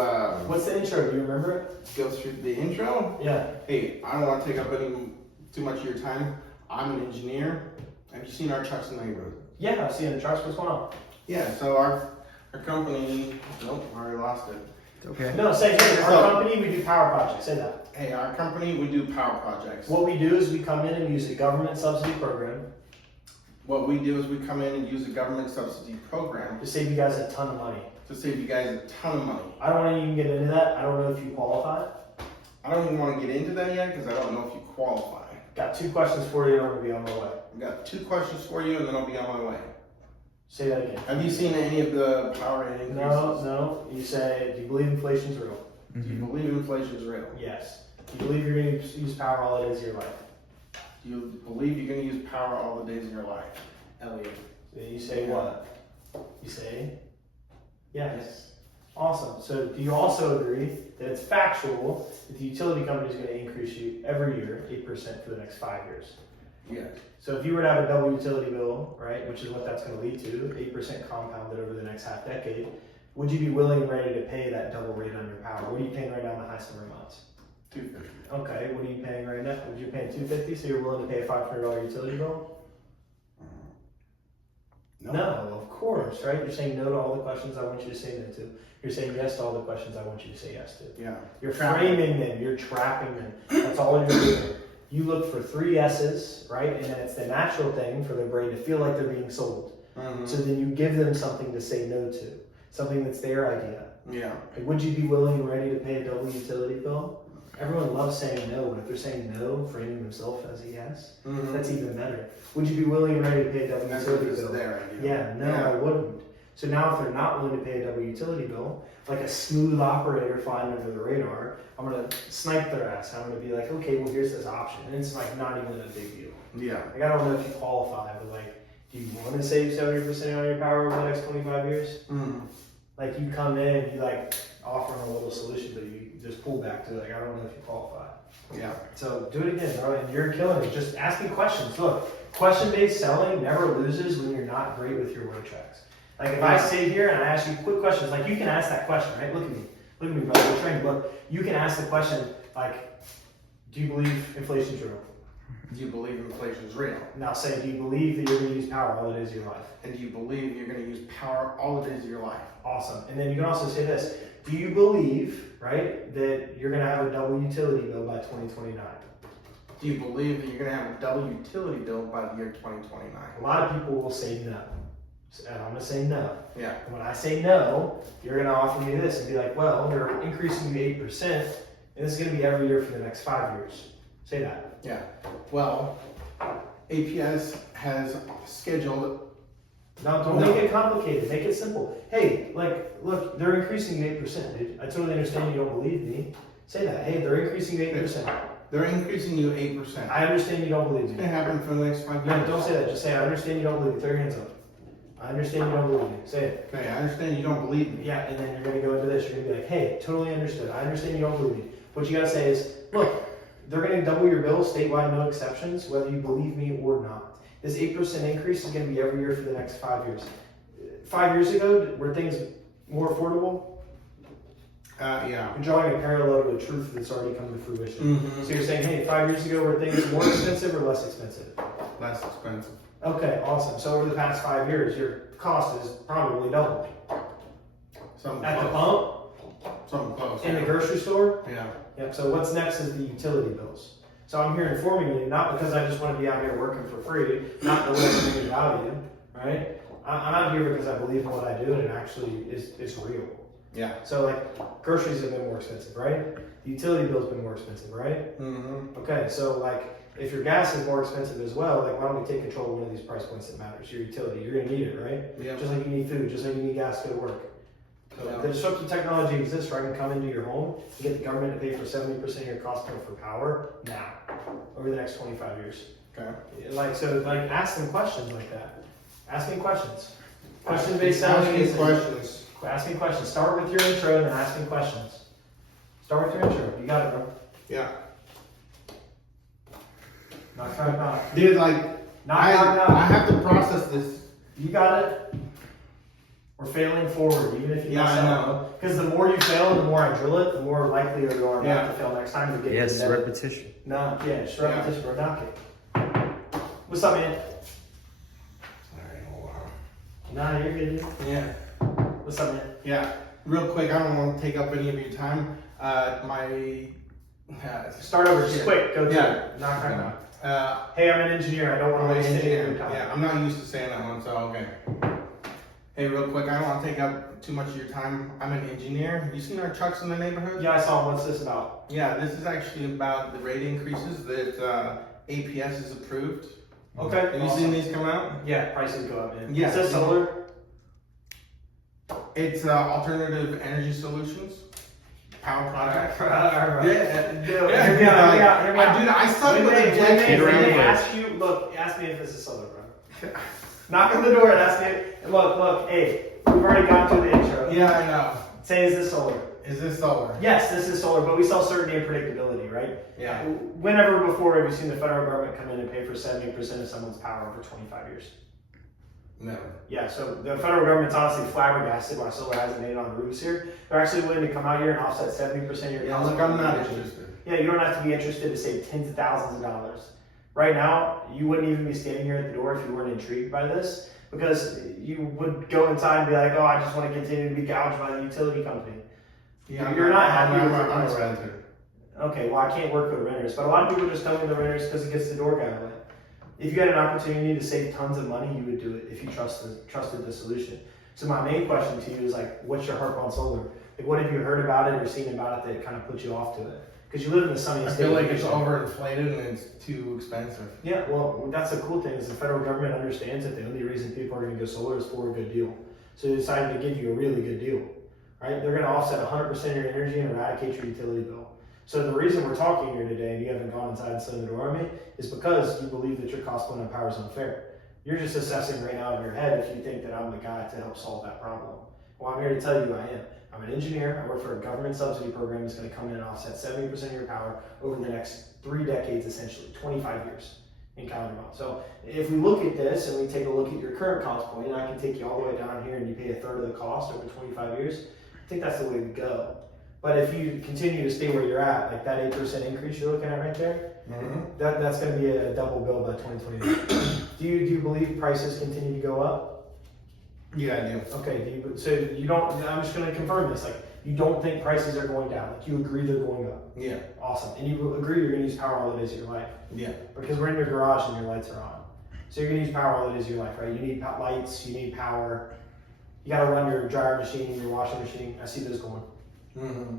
what's the intro? Do you remember it? go through the intro. Yeah. Hey, I don't want to take up too much of your time. I'm an engineer. Have you seen our trucks in the neighborhood? Yeah, I've seen the trucks. What's going on? Yeah, so our company, nope, I already lost it. Okay. No, say, hey, our company, we do power projects. Say that. Hey, our company, we do power projects. What we do is we come in and use a government subsidy program What we do is we come in and use a government subsidy program to save you guys a ton of money. to save you guys a ton of money. I don't want to even get into that. I don't know if you qualify. I don't even want to get into that yet because I don't know if you qualify. Got 2 questions for you and I'm going to be on my way. I've got 2 questions for you and then I'll be on my way. Say that again. Have you seen any of the power rate increases? No. You say, do you believe inflation's real? Do you believe inflation is real? Yes. Do you believe you're going to use power all the days of your life? Do you believe you're going to use power all the days of your life? Elliot. Then you say what? You say yes. Awesome. So do you also agree that it's factual that the utility company is going to increase you every year 8% for the next 5 years? Yes. So if you were to have a double utility bill, right, which is what that's going to lead to, 8% compounded over the next half decade, would you be willing and ready to pay that double rate on your power? What are you paying right now in the highest number of months? $250. Okay, what are you paying right now? Would you pay $250, so you're willing to pay a $500 utility bill? No, of course, right? You're saying no to all the questions I want you to say no to. You're saying yes to all the questions I want you to say yes to. Yeah. You're framing them, you're trapping them. That's all you're doing. You look for 3 S's, right? And then it's the natural thing for their brain to feel like they're being sold. Mm-hmm. So then you give them something to say no to, something that's their idea. Yeah. Like, would you be willing and ready to pay a double utility bill? Everyone loves saying no, but if they're saying no, framing themselves as a yes, that's even better. Would you be willing and ready to pay a double utility bill? Their idea. Yeah, no, I wouldn't. So now if they're not willing to pay a double utility bill, like a smooth operator flying under the radar, I'm going to snipe their ass. I'm going to be like, okay, well, here's this option. And it's like not even a big deal. Yeah. Like, I don't know if you qualify, but like, do you want to save 70% on your power over the next 25 years? Mm-hmm. Like, you come in, you like offer them a little solution, but you just pull back to like, I don't know if you qualify. Yeah. So do it again, bro, and you're killing it. Just asking questions. Look, question-based selling never loses when you're not great with your word tracks. Like if I sit here and I ask you quick questions, like you can ask that question, right? Look at me, brother. We're trained. Look, you can ask the question like, do you believe inflation's real? Do you believe inflation is real? Now say, do you believe that you're going to use power all the days of your life? And do you believe you're going to use power all the days of your life? Awesome. And then you can also say this. Do you believe, right, that you're going to have a double utility bill by 2029? Do you believe that you're going to have a double utility bill by the year 2029? A lot of people will say no. And I'm going to say no. Yeah. And when I say no, you're going to offer me this and be like, well, they're increasing you 8%, and this is going to be every year for the next 5 years. Say that. Yeah. Well, APS has scheduled. Now, don't make it complicated. Make it simple. Hey, like, look, they're increasing you 8%, dude. I totally understand you don't believe me. Say that. Hey, they're increasing you 8%. They're increasing you 8%. I understand you don't believe me. It's going to happen for the next 5 years. No, don't say that. Just say, I understand you don't believe me. Throw your hands up. I understand you don't believe me. Say it. Okay, I understand you don't believe me. Yeah, and then you're going to go into this. You're going to be like, hey, totally understood. I understand you don't believe me. What you got to say is, look, they're going to double your bill statewide, no exceptions, whether you believe me or not. This 8% increase is going to be every year for the next 5 years. 5 years ago, were things more affordable? Yeah. You're drawing a parallel to a truth that's already come to fruition. So you're saying, hey, 5 years ago, were things more expensive or less expensive? Less expensive. Okay, awesome. So over the past 5 years, your cost is probably doubled. Something At the close. pump, Something close. in the grocery store. Yeah. Yep. So what's next is the utility bills. So I'm here informing you, not because I just want to be out here working for free, not to live any value, right? I'm out here because I believe in what I do and it actually is real. Yeah. So like groceries have been more expensive, right? The utility bill's been more expensive, right? Mm-hmm. Okay, so like if your gas is more expensive as well, like why don't we take control of one of these price points that matters? Your utility, you're gonna need it, right? Yeah. Just like you need food, just like you need gas to go to work. So Yeah. the disruptive technology exists where I can come into your home and get the government to pay for 70% of your cost point for power now, over the next 25 years. Okay. Like ask them questions like that. Ask me questions. Question based selling Asking is questions. asking questions. Start with your intro and then asking questions. Start with your intro. You got it, bro. Yeah. Knock, knock, knock. Dude, like, Knock, I knock, knock. have to process this. You got it. We're failing forward, even if you Yeah, mess I up. know. Because the more you fail, the more I drill it, the more likely you are Yeah. not to fail next time to get Yes, to the net. repetition. No, yeah, just repetition, bro. Knock it. What's up, man? Alright, hold on. Nah, you're good, dude. Yeah. What's up, man? Yeah. Real quick, I don't want to take up any of your time. Start over, just Yeah. quick. Go through Yeah. it. Knock, knock, knock. Uh, Hey, I'm an engineer. I don't want I'm to an waste any of engineer. your time. Yeah, I'm not used to saying that one, so okay. Hey, real quick, I don't want to take up too much of your time. I'm an engineer. You seen our trucks in the neighborhood? Yeah, I saw. What's this about? Yeah, this is actually about the rate increases that APS has approved. Okay. Have you awesome. seen these come out? Yeah, prices go up, man. Yeah. Is this solar? It's alternative energy solutions, power product. Alright. Yeah, Dude, hear me out, hear me out, hear me out. Dude, I stuck with When it. they ask you, look, ask me if this is solar, bro. Knock on the door and ask me. Look, hey, we've already gone through the intro. Yeah, I know. Say, is this solar? Is this solar? Yes, this is solar, but we sell certainty and predictability, right? Yeah. Whenever before have you seen the federal government come in and pay for 70% of someone's power over 25 years? No. Yeah, so the federal government's honestly flabbergasted why solar hasn't made it on roofs here. They're actually willing to come out here and offset 70% of your Yeah, cost. look, I'm not interested. Yeah, you don't have to be interested to save tens of thousands of dollars. Right now, you wouldn't even be standing here at the door if you weren't intrigued by this, because you would go inside and be like, oh, I just want to continue to be gouged by the utility company. Yeah, You're not happy I'm with your a price. renter. Okay, well, I can't work with renters, but a lot of people just tell me the renters because it gets the door guy away. If you had an opportunity to save tons of money, you would do it if you trusted the solution. So my main question to you is like, what's your harp on solar? Like, what have you heard about it or seen about it that kind of put you off to it? Because you live in the sunny I state. feel like it's overinflated and it's too expensive. Yeah, well, that's the cool thing is the federal government understands that the only reason people are going to go solar is for a good deal. So they decided to give you a really good deal, right? They're going to offset 100% of your energy and eradicate your utility bill. So the reason we're talking here today and you haven't gone inside and slammed the door on me is because you believe that your cost point on power is unfair. You're just assessing right now in your head if you think that I'm the guy to help solve that problem. Well, I'm here to tell you I am. I'm an engineer. I work for a government subsidy program that's going to come in and offset 70% of your power over the next 3 decades, essentially, 25 years in calendar months. So if we look at this and we take a look at your current cost point, and I can take you all the way down here and you pay a third of the cost over 25 years, I think that's the way to go. But if you continue to stay where you're at, like that 8% increase you're looking at right there, that's going to be a double bill by 2029. Do you believe prices continue to go up? Yeah, I do. Okay, so you don't, I'm just going to confirm this, like you don't think prices are going down, like you agree they're going up. Yeah. Awesome. And you agree you're going to use power all the days of your life. Yeah. Because we're in your garage and your lights are on. So you're going to use power all the days of your life, right? You need lights, you need power. You got to run your dryer machine, your washing machine. I see those going. Mm-hmm.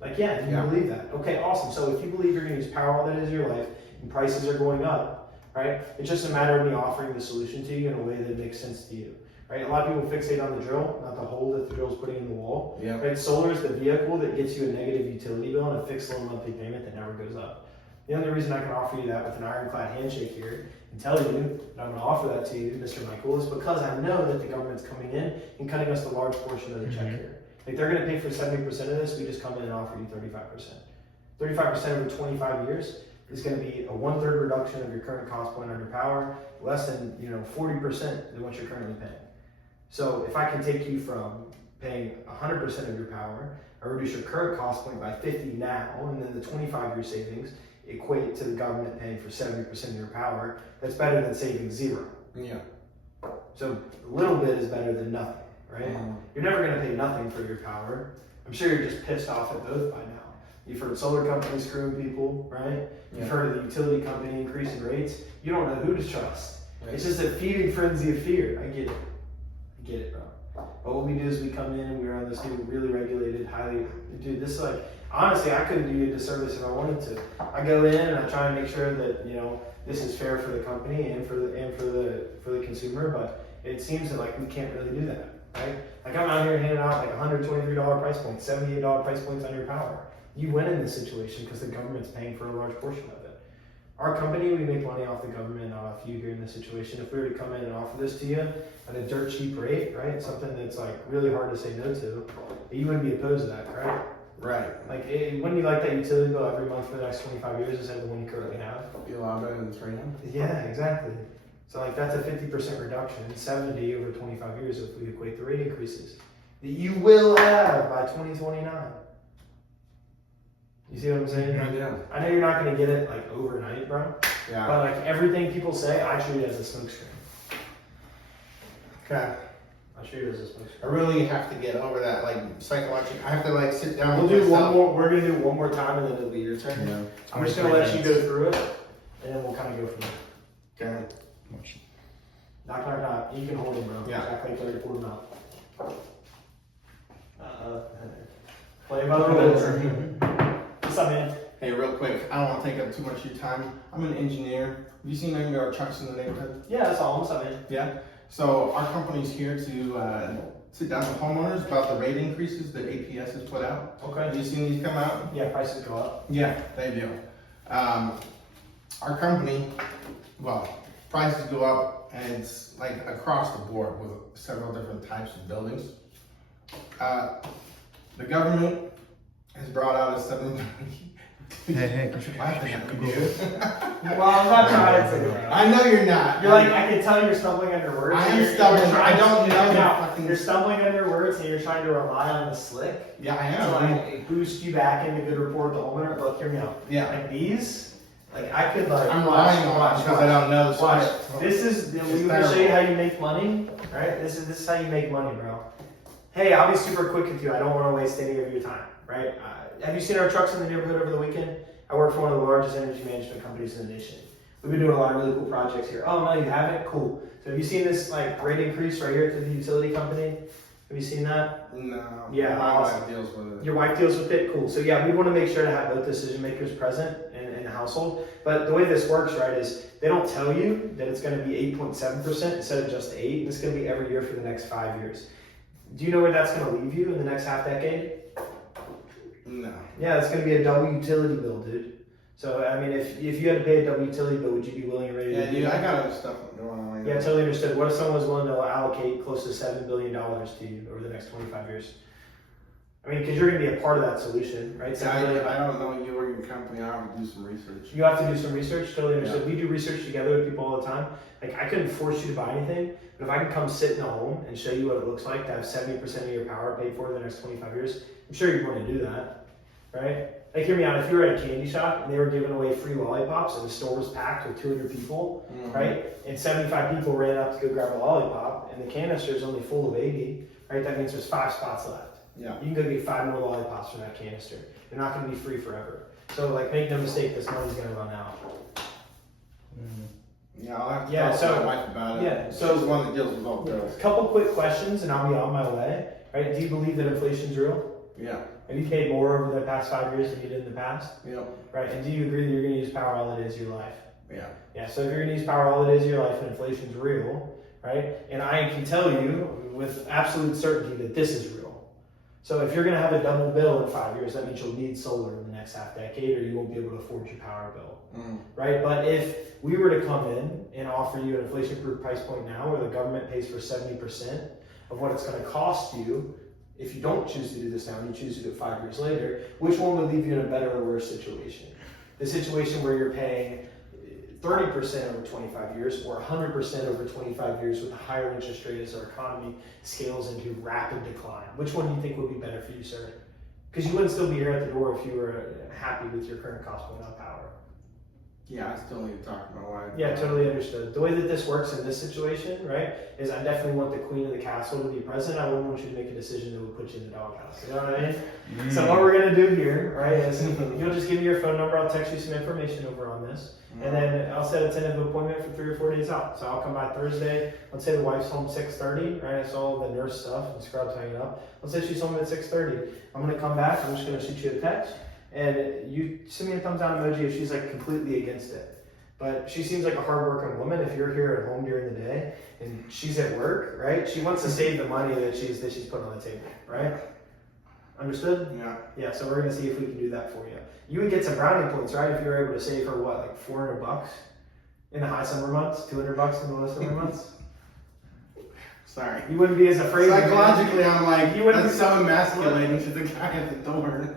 Like, yeah, you believe that. Okay, awesome. So if you believe you're going to use power all the days of your life and prices are going up, right? It's just a matter of me offering the solution to you in a way that makes sense to you. Right? A lot of people fixate on the drill, not the hole that the drill's putting in the wall. Yeah. Right? Solar is the vehicle that gets you a negative utility bill and a fixed low monthly payment that never goes up. The only reason I can offer you that with an ironclad handshake here and tell you that I'm going to offer that to you, Mr. Michael, is because I know that the government's coming in and cutting us the large portion of the check here. Like they're going to pay for 70% of this, we just come in and offer you 35%. 35% over 25 years is going to be a 1/3 reduction of your current cost point on your power, less than 40% than what you're currently paying. So if I can take you from paying 100% of your power, I reduce your current cost point by 50 now, and then the 25-year savings equate to the government paying for 70% of your power. That's better than saving zero. Yeah. So a little bit is better than nothing, right? You're never going to pay nothing for your power. I'm sure you're just pissed off at both by now. You've heard solar companies screwing people, right? You've heard of the utility company increasing rates. You don't know who to trust. It's just a feeding frenzy of fear. I get it, bro. But what we do is we come in and we're on this new, really regulated, dude, this is like, honestly, I couldn't do you a disservice if I wanted to. I go in and I try and make sure that, this is fair for the company and for the consumer, but it seems that like we can't really do that, right? Like I'm out here handing out like $123 price points, $78 price points on your power. You win in this situation because the government's paying for a large portion of it. Our company, we make money off the government, not off you here in this situation. If we were to come in and offer this to you at a dirt cheap rate, right? Something that's like really hard to say no to, you wouldn't be opposed to that, correct? Right. Like, wouldn't you like that utility bill every month for the next 25 years instead of the one you currently have? Be a lot better than 300. Yeah, exactly. So like that's a 50% reduction, 70 over 25 years if we equate the rate increases that you will have by 2029. You see what I'm saying? Yeah. I know you're not going to get it like overnight, bro. Yeah. But like everything people say, I treat it as a smokescreen. Okay. I treat it as a smokescreen. I really have to get over that, like, psychological. I have to, like, sit down We'll with do one myself. more. We're going to do one more time and then it'll be your turn. Yeah. I'm just going to let you go through it and then we'll kind of go from there. Okay. Knock, knock, knock. You can hold him, bro. Yeah. Act like you pulled him out. Play by the rules. What's up, man? Hey, real quick, I don't want to take up too much of your time. I'm an engineer. Have you seen any of our trucks in the neighborhood? Yeah, that's all. What's up, man? Yeah. So our company's here to sit down with homeowners about the rate increases that APS has put out. Okay. Have you seen these come out? Yeah, prices go up. Yeah, they do. Our company, well, prices go up and it's like across the board with several different types of buildings. The government has brought out a 7. Hey, laughing at me, dude. Well, I'm not trying to. I know you're not. You're like, I can tell you're stumbling on your words. I am stumbling. I don't know. You're stumbling on your words and you're trying to rely on the slick. Yeah, I To am. like boost you back into good rapport with the homeowner. Look, hear me out. Yeah. Like these, like I could like. I'm lying on it because I don't know the Watch. script. This is. It's We will show you how you make money. Right. This is how you make money, bro. Hey, I'll be super quick with you. I don't want to waste any of your time. Right. Have you seen our trucks in the neighborhood over the weekend? I work for one of the largest energy management companies in the nation. We've been doing a lot of really cool projects here. Oh no, you haven't? Cool. So have you seen this like rate increase right here through the utility company? Have you seen that? No. Yeah, My awesome. wife deals with it. Your wife deals with it? Cool. So yeah, we want to make sure to have both decision makers present in the household. But the way this works, right, is they don't tell you that it's going to be 8.7% instead of just 8. And it's going to be every year for the next 5 years. Do you know where that's going to leave you in the next half decade? No. Yeah, it's going to be a double utility bill, dude. So, I mean, if you had to pay a double utility bill, would you be willing and ready to do dude, that? I got other stuff going on right now. Yeah, totally understood. What if someone was willing to allocate close to $7 billion to you over the next 25 years? I mean, because you're going to be a part of that solution, right? I don't know you or your company. I have to do some research. You have to do some research, totally understood. We do research together with people all the time. Like, I couldn't force you to buy anything, but if I can come sit in a home and show you what it looks like to have 70% of your power paid for the next 25 years, I'm sure you'd want to do that, right? Like, hear me out. If you were at a candy shop and they were giving away free lollipops and the store was packed with 200 people, right? And 75 people ran up to go grab a lollipop and the canister is only full of 80, right? That means there's 5 spots left. Yeah. You can go get 5 more lollipops from that canister. They're not going to be free forever. So, like, make no mistake, this money's going to run out. Yeah, I'll have to Yeah, talk so- to my wife about it. yeah, so- She's the one that deals with all A bills. couple quick questions and I'll be on my way. Right? Do you believe that inflation's real? Yeah. Have you paid more over the past 5 years than you did in the past? Yep. Right? And do you agree that you're going to use power all it is of your life? Yeah. Yeah, so if you're going to use power all it is of your life and inflation's real, right? And I can tell you with absolute certainty that this is real. So if you're going to have a double bill in 5 years, that means you'll need solar in the next half decade or you won't be able to afford your power bill. Right? But if we were to come in and offer you an inflation-proof price point now where the government pays for 70% of what it's going to cost you, if you don't choose to do this now and you choose to do it 5 years later, which one would leave you in a better or worse situation? The situation where you're paying 30% over 25 years or 100% over 25 years with a higher interest rate as our economy scales into rapid decline. Which one do you think would be better for you, sir? Because you wouldn't still be here at the door if you were happy with your current cost point of power. Yeah, I still need to talk to my wife. Yeah, totally understood. The way that this works in this situation, right, is I definitely want the queen of the castle to be present. I wouldn't want you to make a decision that would put you in the doghouse. You know what I mean? So what we're gonna do here, right, is you'll just give me your phone number. I'll text you some information over on this, and then I'll set a tentative appointment for 3 or 4 days out. So I'll come by Thursday. Let's say the wife's home 6:30, right? I saw the nurse stuff and scrubs hanging up. Let's say she's home at 6:30. I'm gonna come back. I'm just gonna shoot you a text, and you send me a thumbs down emoji if she's like completely against it. But she seems like a hardworking woman. If you're here at home during the day and she's at work, right? She wants to save the money that she's put on the table, right? Understood? Yeah. Yeah. So we're gonna see if we can do that for you. You would get some brownie points, right? If you were able to save her what, like $400 in the high summer months, $200 in the low summer months. Sorry. You wouldn't be as afraid. Psychologically, I'm like, you wouldn't that's so emasculating to the guy at the door.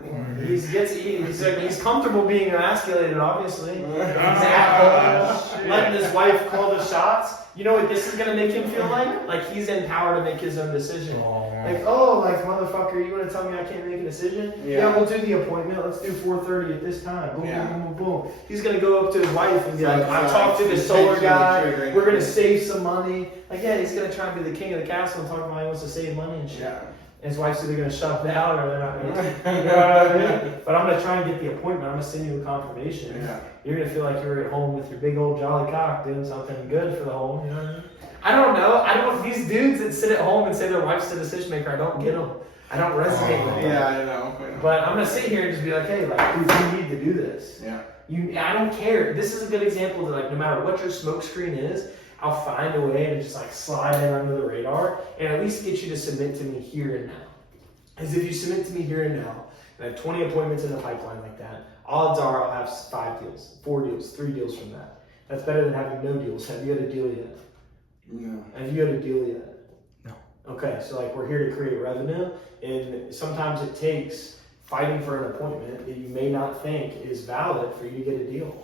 He's comfortable being emasculated, obviously. He's at home, letting his wife call the shots. You know what this is gonna make him feel like? Like he's in power to make his own decision. Like, oh, like motherfucker, you wanna tell me I can't make a decision? Yeah, we'll do the appointment. Let's do 4:30 at this time. Boom, boom, boom, boom. He's gonna go up to his wife and be like, I talked to the solar guy. We're gonna save some money. Like, yeah, he's gonna try and be the king of the castle and talk about how he wants to save money and shit. Yeah. And his wife's either gonna shut down or they're not gonna. You know what I mean? But I'm gonna try and get the appointment. I'm gonna send you a confirmation. Yeah. You're gonna feel like you're at home with your big old jolly cock doing something good for the home. You know what I mean? I don't know. These dudes that sit at home and say their wife's the decision maker. I don't get them. I don't resonate with them. Yeah, I know. But I'm gonna sit here and just be like, hey, like, you need to do this. Yeah. I don't care. This is a good example that, like, no matter what your smoke screen is, I'll find a way to just like slide in under the radar and at least get you to submit to me here and now. Because if you submit to me here and now, and I have 20 appointments in the pipeline like that, odds are I'll have 5 deals, 4 deals, 3 deals from that. That's better than having no deals. Have you had a deal yet? No. Have you had a deal yet? No. Okay, so like we're here to create revenue, and sometimes it takes fighting for an appointment that you may not think is valid for you to get a deal.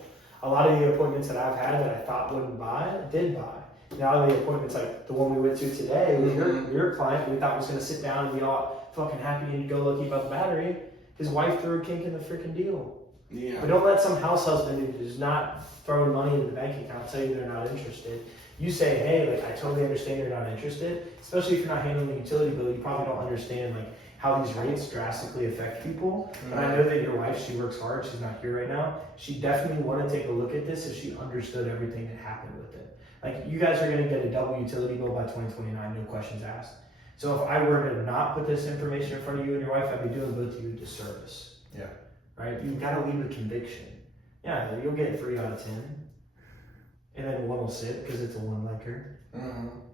A lot of the appointments that I've had that I thought wouldn't buy, did buy. Now the appointments like the one we went to today with your client, we thought was going to sit down and be all fucking happy and go lucky about the battery. His wife threw a kink in the freaking deal. Yeah. But don't let some house husband who's not throwing money in the bank account tell you they're not interested. You say, hey, like I totally understand you're not interested, especially if you're not handling the utility bill. You probably don't understand like how these rates drastically affect people. And I know that your wife, she works hard. She's not here right now. She definitely want to take a look at this if she understood everything that happened with it. Like you guys are going to get a double utility bill by 2029, no questions asked. So if I were to not put this information in front of you and your wife, I'd be doing both of you a disservice. Yeah. Right? You got to leave with conviction. Yeah, you'll get 3 out of 10. And then 1 will sit because it's a 1 liker.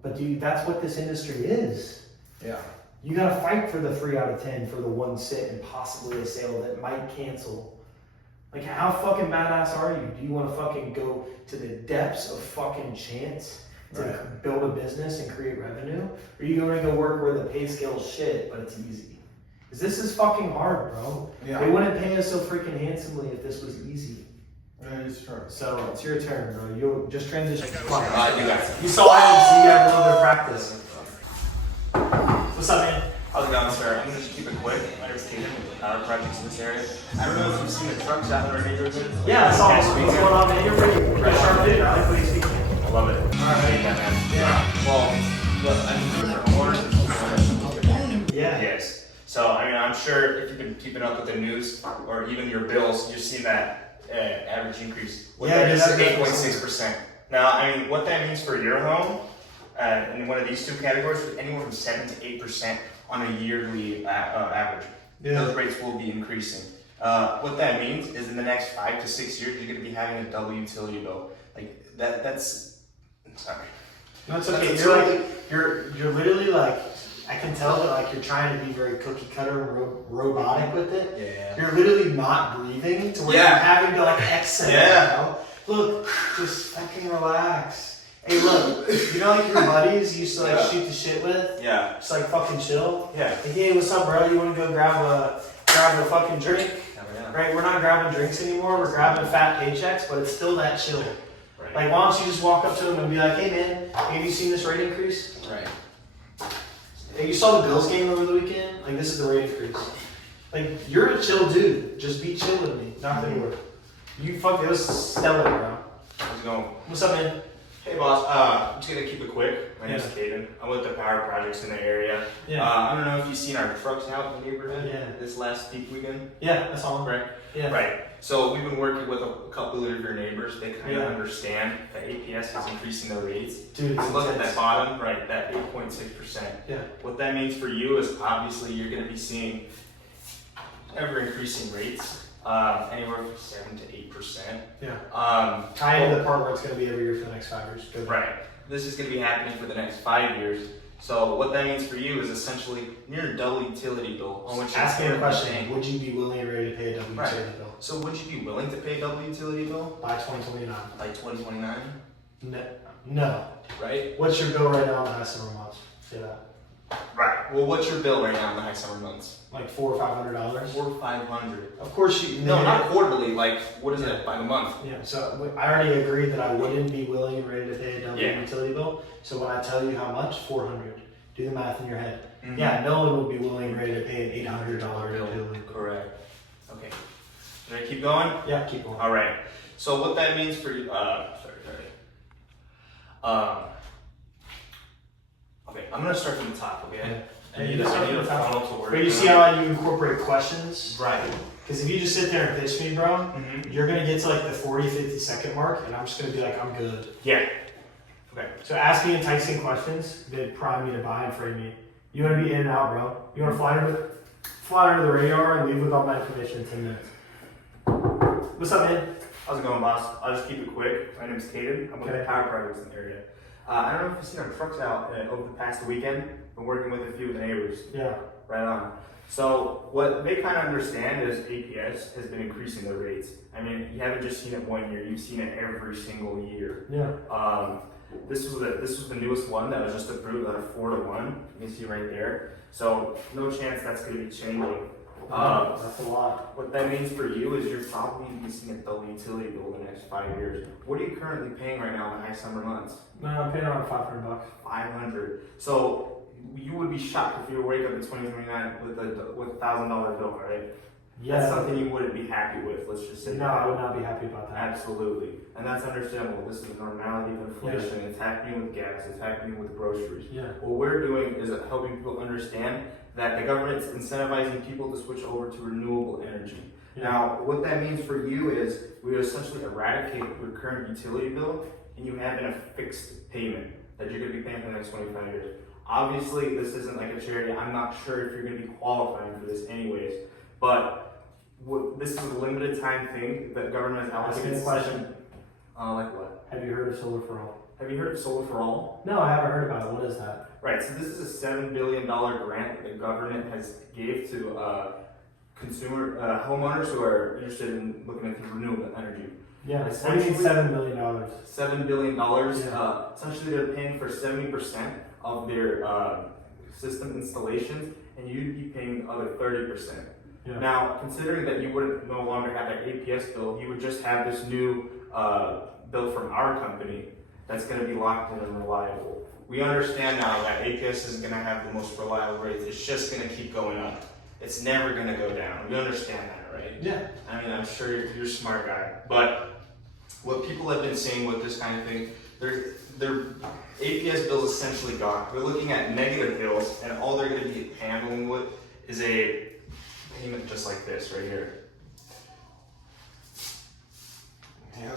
But dude, that's what this industry is. Yeah. You gotta fight for the 3 out of 10 for the 1 sit and possibly a sale that might cancel. Like how fucking badass are you? Do you want to fucking go to the depths of fucking chance to build a business and create revenue? Or are you going to go work where the pay scale's shit, but it's easy? Because this is fucking hard, bro. Yeah. They wouldn't pay us so freaking handsomely if this was easy. That is true. So it's your turn, bro. You'll just transition. Come on. You got it. You saw it, so you have a little bit of practice. What's up, man? How's it going, sir? I'm gonna just keep it quick. My name's Kaden with Power Projects in this area. I don't know if you've seen the trucks out in our neighborhood. Yeah, I saw what's going on, man. You're pretty sharp dude. I like what you speak. I love it. Alright, yeah, man. Yeah. Well, look, I mean, those are orders. Yeah. Yes. So, I mean, I'm sure if you've been keeping up with the news or even your bills, you've seen that average increase. What that is 8.6%. Now, I mean, what that means for your home in one of these 2 categories is anywhere from 7 to 8% on a yearly average. Yeah. Those rates will be increasing. What that means is in the next 5 to 6 years, you're going to be having a double utility bill. Like that's. Sorry. No, it's okay. You're literally like, I can tell that like you're trying to be very cookie cutter and robotic with it. Yeah. You're literally not breathing to where you're having to like exhale. Yeah. You know? Look, just fucking relax. Hey, look, you know like your buddies you used to like shoot the shit with? Yeah. Just like fucking chill? Yeah. Like, hey, what's up, bro? You want to go grab a fucking drink? Right? We're not grabbing drinks anymore. We're grabbing fat paychecks, but it's still that chill. Right. Like, why don't you just walk up to him and be like, hey, man, have you seen this rate increase? Right. Hey, you saw the Bills game over the weekend? Like, this is the rate increase. Like, you're a chill dude. Just be chill with me. Knock the door. You fuck, it was stellar, bro. How's it going? What's up, man? Hey, boss. I'm just gonna keep it quick. My name's Kaden. I'm with the power projects in the area. Yeah. I don't know if you've seen our trucks out in the neighborhood. Yeah. This last peak weekend. Yeah, that's all. Right. Yeah. Right. So we've been working with a couple of your neighbors. They kind of Yeah. understand that APS is increasing their rates. Dude, it's Look at intense. that bottom, right? That 8.6%. Yeah. What that means for you is obviously you're gonna be seeing ever increasing rates. Anywhere from 7 to 8%. Yeah. Tie into the part where it's going to be every year for the next 5 years. Good. Right. This is going to be happening for the next 5 years. So what that means for you is essentially near a double utility bill. On which Ask me a question. paying. Would you be willing and ready to pay a double Right. utility bill? So would you be willing to pay a double utility bill By 2029? by 2029? No. Right. What's your bill right now in the high summer months? Say that. Right. Well, what's your bill right now in the high summer months? Like $400 or $500. $400 or $500. Of course you. No, not quarterly. Like, what is it by the month? Yeah. So I already agreed that I wouldn't be willing and ready to pay a double Yeah. utility bill. So when I tell you how much, $400. Do the math in your head. Mhm. Yeah. No one would be willing and ready to pay an $800 utility bill. Correct. Okay. Should I keep going? Yeah. Keep going. All right. So what that means for you? Okay, I'm gonna start from the top. Okay. I need a funnel to work. But you see how you incorporate questions? Right. Because if you just sit there and pitch me, bro, Mhm. you're going to get to like the 40, 50 second mark, and I'm just going to be like, I'm good. Yeah. Okay. So ask me enticing questions that prime me to buy and frame me. You want to be in and out, bro. You want to fly under the radar and leave with all my information in 10 minutes. What's up, man? How's it going, boss? I'll just keep it quick. My name's Kaden. I'm with the power projects in the area. I don't know if you've seen our trucks out over the past weekend. Been working with a few of the neighbors. Yeah. Right on. So what they kind of understand is APS has been increasing their rates. I mean, you haven't just seen it 1 year; you've seen it every single year. Yeah. This was the newest one that was just approved at a 4-to-1. You can see right there. So no chance that's going to be changing. That's a lot. What that means for you is you're probably going to be seeing a double utility bill in the next 5 years. What are you currently paying right now in the high summer months? No, I'm paying around $500. $500. So you would be shocked if you were wake up in 2029 with a $1,000 bill, right? Yeah. That's something you wouldn't be happy with. Let's just say No, I would not be happy about that. Absolutely, and that's understandable. This is the normality of inflation. It's happening with gas. It's happening with groceries. Yeah. What we're doing is helping people understand that the government's incentivizing people to switch over to renewable energy. Yeah. Now, what that means for you is we would essentially eradicate your current utility bill, and you have a fixed payment that you're going to be paying for the next 25 years. Obviously, this isn't like a charity. I'm not sure if you're going to be qualifying for this anyways, but this is a limited time thing that government has allocated. Question. Like what? Have you heard of Solar for All? Have you heard of Solar for All? No, I haven't heard about it. What is that? Right, so this is a $7 billion grant that the government has gave to consumer homeowners who are interested in looking into renewable energy. Yeah, what do you mean $7 million? $7 billion. Yeah. Essentially, they're paying for 70% of their system installations, and you'd be paying the other 30%. Yeah. Now, considering that you wouldn't no longer have that APS bill, you would just have this new bill from our company that's going to be locked in and reliable. We understand now that APS isn't going to have the most reliable rates. It's just going to keep going up. It's never going to go down. We understand that, right? Yeah. I mean, I'm sure you're a smart guy. But what people have been saying with this kind of thing, their APS bill is essentially gone. We're looking at negative bills, and all they're going to be handling with is a payment just like this right here.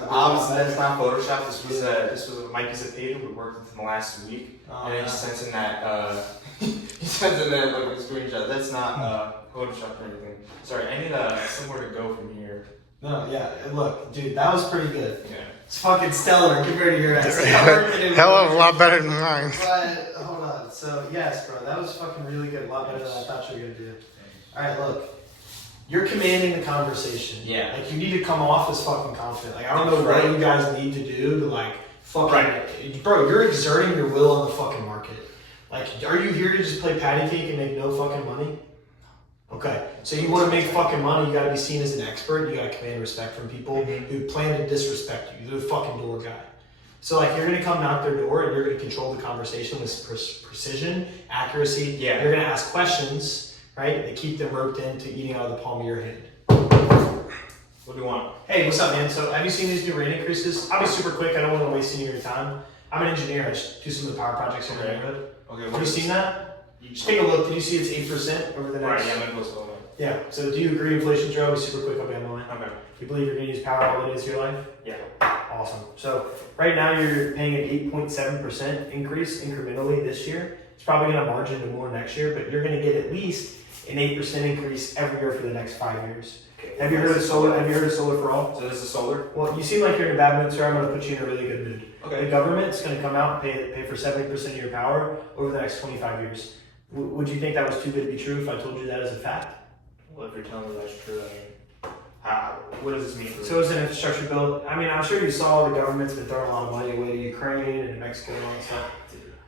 Obviously, that's not Photoshop. This was Mike is a paid. We worked with him last week, and he sent in that he sent in that like a screenshot. That's not Photoshop or anything. Sorry, I need somewhere to go from here. No, yeah. Look, dude, that was pretty good. Yeah. It's fucking stellar compared to your ass. Hell of a lot better than mine. But hold on. So yes, bro, that was fucking really good. A lot better than I thought you were gonna do. All right, look. You're commanding the conversation. Yeah. Like you need to come off as fucking confident. Like I don't know what you guys need to do to like fucking bro, you're exerting your will on the fucking market. Like, are you here to just play patty cake and make no fucking money? Okay. So you want to make fucking money, you gotta be seen as an expert, you gotta command respect from people who plan to disrespect you. You're the fucking door guy. So like you're gonna come knock their door and you're gonna control the conversation with precision, accuracy. Yeah. You're gonna ask questions, right, that keep them roped into eating out of the palm of your hand. What do you want? Hey, what's up, man? So, have you seen these new rate increases? I'll be super quick. I don't want to waste any of your time. I'm an engineer. I just do some of the power projects in the neighborhood. Okay. Have you seen that? Just take a look. Did you see it's 8% over the next? Right. Yeah, my bill's going up. Yeah. So, do you agree inflation's real? I'll be super quick. I'll be on the line. Okay. Do you believe you're going to use power all the days of your life? Yeah. Awesome. So, right now you're paying an 8.7% increase incrementally this year. It's probably going to march into more next year, but you're going to get at least an 8% increase every year for the next 5 years. Okay. Have you heard of solar? Have you heard of solar for all? So this is solar? Well, you seem like you're in a bad mood, sir. I'm going to put you in a really good mood. Okay. The government's going to come out and pay for 70% of your power over the next 25 years. Would you think that was too good to be true if I told you that as a fact? Well, if you're telling me that's true, what does this mean for So it's an infrastructure bill. I mean, I'm sure you saw the government's been throwing a lot of money away to Ukraine and Mexico and all that stuff.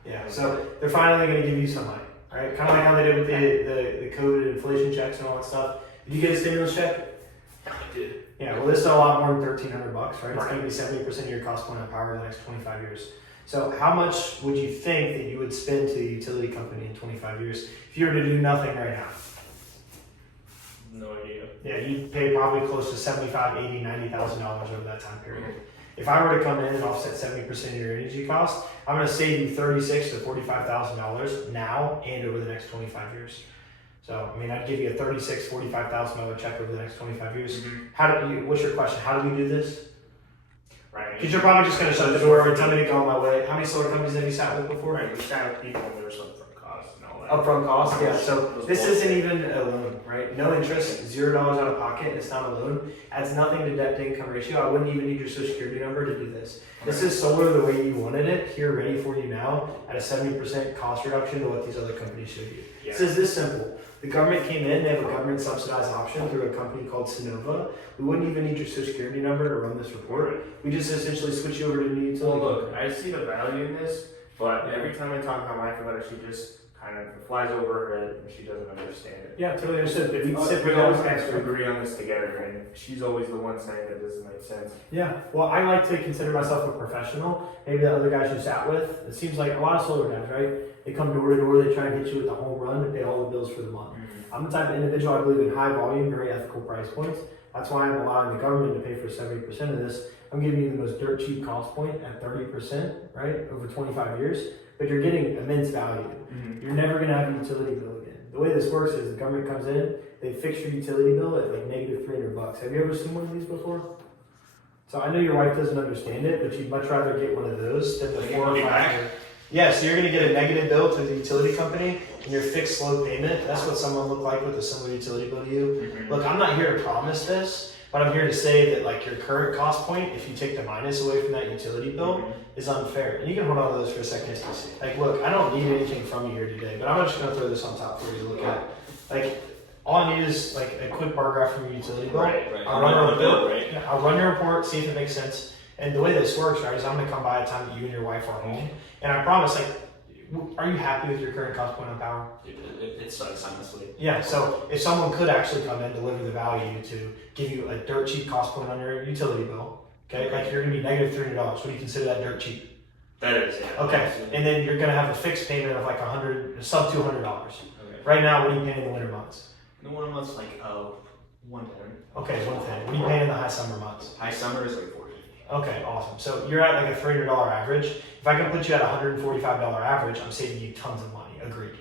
Yeah, so they're finally going to give you some money, right? Kind of like how they did with the COVID inflation checks and all that stuff. Did you get a stimulus check? I did. Yeah, well, this is a lot more than $1,300, right? It's going to be 70% of your cost point on power in the next 25 years. So how much would you think that you would spend to the utility company in 25 years if you were to do nothing right now? No idea. Yeah, you'd pay probably close to $75,000, $80,000, $90,000 over that time period. If I were to come in and offset 70% of your energy cost, I'm going to save you $36,000 to $45,000 now and over the next 25 years. So, I mean, I'd give you a $36,000, $45,000 check over the next 25 years. What's your question? How do we do this? Right. Because you're probably just going to shut the door and tell me to go on my way. How many solar companies have you sat with before? Right, we sat with people and there was some upfront costs and all that. Upfront cost, yeah. So this isn't even a loan, right? No interest, $0 out of pocket. It's not a loan. Adds nothing to debt to income ratio. I wouldn't even need your social security number to do this. This is solar the way you wanted it, here ready for you now at a 70% cost reduction to what these other companies should be. Yeah. This is this simple. The government came in, they have a government subsidized option through a company called Sonova. We wouldn't even need your social security number to run this report. We just essentially switch you over to new utility. Well, look, I see the value in this, but every time I talk to my wife about it, she just kind of flies over her head and she doesn't understand it. Yeah, totally understood. If you sit We with always those have guys, to agree on this together, and she's always the one saying that doesn't make sense. yeah, well, I like to consider myself a professional. Maybe the other guys you sat with, it seems like a lot of solar guys, right? They come door to door, they try and hit you with the home run to pay all the bills for the month. I'm the type of individual, I believe in high volume, very ethical price points. That's why I'm allowing the government to pay for 70% of this. I'm giving you the most dirt cheap cost point at 30%, right, over 25 years, but you're getting immense value. You're never gonna have a utility bill again. The way this works is the government comes in, they fix your utility bill at like negative $300. Have you ever seen one of these before? So I know your wife doesn't understand it, but you'd much rather get one of those than the 4 or 5 year. Yeah, so you're going to get a negative bill to the utility company and your fixed slow payment. That's what someone looked like with a similar utility bill to you. Look, I'm not here to promise this, but I'm here to say that like your current cost point, if you take the minus away from that utility bill, is unfair. And you can hold on to those for a second. Like, look, I don't need anything from you here today, but I'm just going to throw this on top for you to look at. Like, all I need is like a quick bar graph from your utility bill. I'll run your report. I'll run your report, see if it makes sense. And the way this works, right, is I'm gonna come by a time that you and your wife are home, and I promise, like, are you happy with your current cost point on power? It sucks, honestly. Yeah. So if someone could actually come in, deliver the value to give you a dirt cheap cost point on your utility bill, okay, like you're gonna be negative $300. Would you consider that dirt cheap? That is, yeah. Okay. And then you're gonna have a fixed payment of like sub $200. Okay. Right now, what are you paying in the winter months? In the winter months, like 110. Okay, 110. What are you paying in the high summer months? High summer is like 40. Okay, awesome. So you're at like a $300 average. If I can put you at a $145 average, I'm saving you tons of money. Agreed.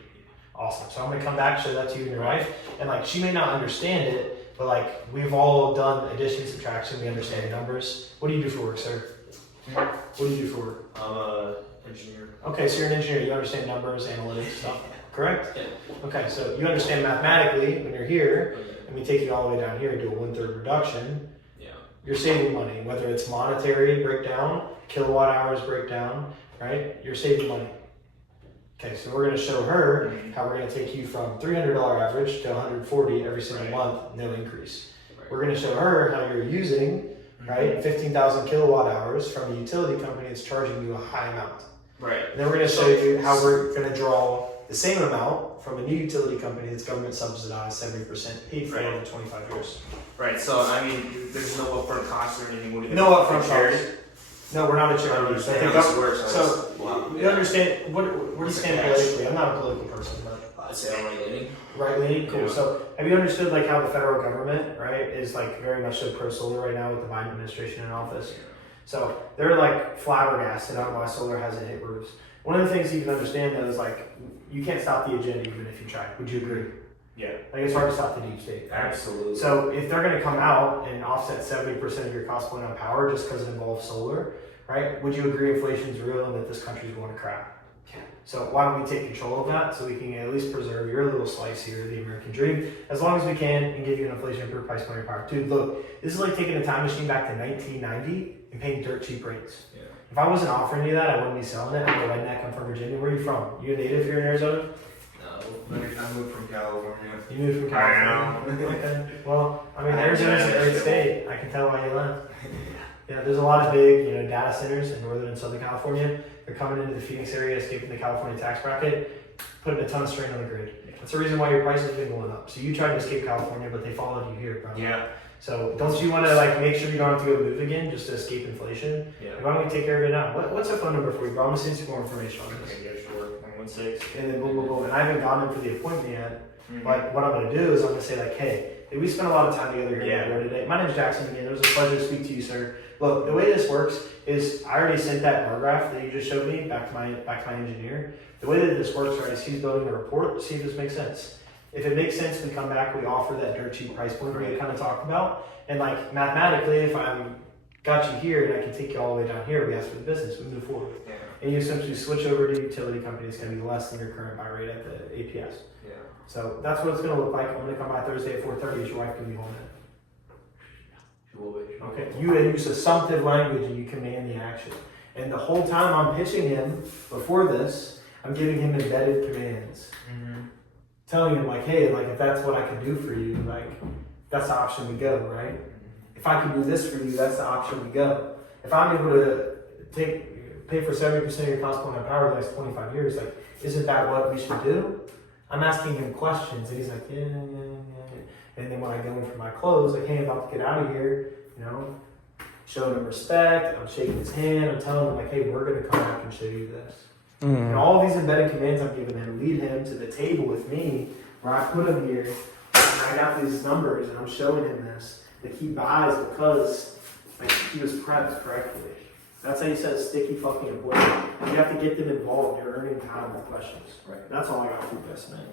Awesome. So I'm gonna come back, show that to you and your wife, and like she may not understand it, but like we've all done addition, subtraction. We understand numbers. What do you do for work, sir? What do you do for work? I'm an engineer. Okay, so you're an engineer. You understand numbers, analytics, stuff. Correct? Yeah. Okay, so you understand mathematically when you're here, and we take you all the way down here and do a 1/3 reduction. You're saving money, whether it's monetary breakdown, kilowatt hours breakdown, right? You're saving money. Okay, so we're gonna show her how we're gonna take you from $300 average to $140 every single month, no increase. We're gonna show her how you're using, right, 15,000 kilowatt hours from a utility company that's charging you a high amount. Right. And then we're gonna show you how we're gonna draw the same amount from a new utility company that's government subsidized, 70% paid for over 25 years. Right, so I mean, there's no upfront costs or anything. What do you No upfront charity? costs. No, we're not a charity. So, How this works, so you understand, where do you stand politically? I'm not a political person, but I'd say I'm right leaning. Right leaning, cool. Yeah. So have you understood like how the federal government, right, is like very much so pro solar right now with the Biden administration in office? So they're like flabbergasted on why solar hasn't hit roofs. One of the things you can understand though is like you can't stop the agenda even if you try. Would you agree? Yeah. Like it's hard to stop the deep state. Right? Absolutely. So if they're going to come out and offset 70% of your cost point on power just because it involves solar, right? Would you agree inflation's real and that this country's going to crap? Yeah. So why don't we take control of that so we can at least preserve your little slice here of the American dream as long as we can and give you an inflation-proof price point of power. Dude, look, this is like taking a time machine back to 1990 and paying dirt cheap rates. Yeah. If I wasn't offering you that, I wouldn't be selling it. I'm a redneck. I'm from Virginia. Where are you from? You a native here in Arizona? No, I moved from California. You moved from California? Okay. Well, I mean, Arizona's a great state. I can tell why you left. Yeah, there's a lot of big, data centers in Northern and Southern California. They're coming into the Phoenix area, escaping the California tax bracket, putting a ton of strain on the grid. That's the reason why your prices have been going up. So you tried to escape California, but they followed you here, bro. Yeah. So don't you want to like make sure you don't have to go move again just to escape inflation? Yeah. Why don't we take care of it now? What's a phone number for you, bro? I'm gonna send you some more information on this. Okay, yeah, sure. 916. And then boom, boom, boom. And I haven't gotten him for the appointment yet. But what I'm going to do is I'm going to say like, hey, we spent a lot of time together here today. My name's Jackson again. It was a pleasure to speak to you, sir. Look, the way this works is I already sent that bar graph that you just showed me back to my engineer. The way that this works, right, is he's building a report to see if this makes sense. If it makes sense, we come back, we offer that dirt cheap price point we kind of talked about. And like mathematically, if I'm got you here and I can take you all the way down here, we ask for the business, we move forward. Yeah. And you essentially switch over to utility company, it's going to be less than your current buy rate at the APS. Yeah. So that's what it's going to look like. I'm going to come by Thursday at 4:30. Is your wife going to be home then? She will be. Okay. You use assumptive language and you command the action. And the whole time I'm pitching him before this, I'm giving him embedded commands. Telling him like, hey, like if that's what I can do for you, like that's the option we go, right? If I can do this for you, that's the option we go. If I'm able to pay for 70% of your cost point on power the next 25 years, like, isn't that what we should do? I'm asking him questions, and he's like, yeah. And then when I go in for my clothes, like, hey, I'm about to get out of here, showing him respect, I'm shaking his hand, I'm telling him, like, hey, we're going to come back and show you this. And all of these embedded commands I'm giving him lead him to the table with me, where I put him here, and I got these numbers, and I'm showing him this, that he buys because like he was prepped correctly. That's how you set a sticky fucking appointment. You have to get them involved. You're earning time with questions. Right. That's all I got for you guys tonight.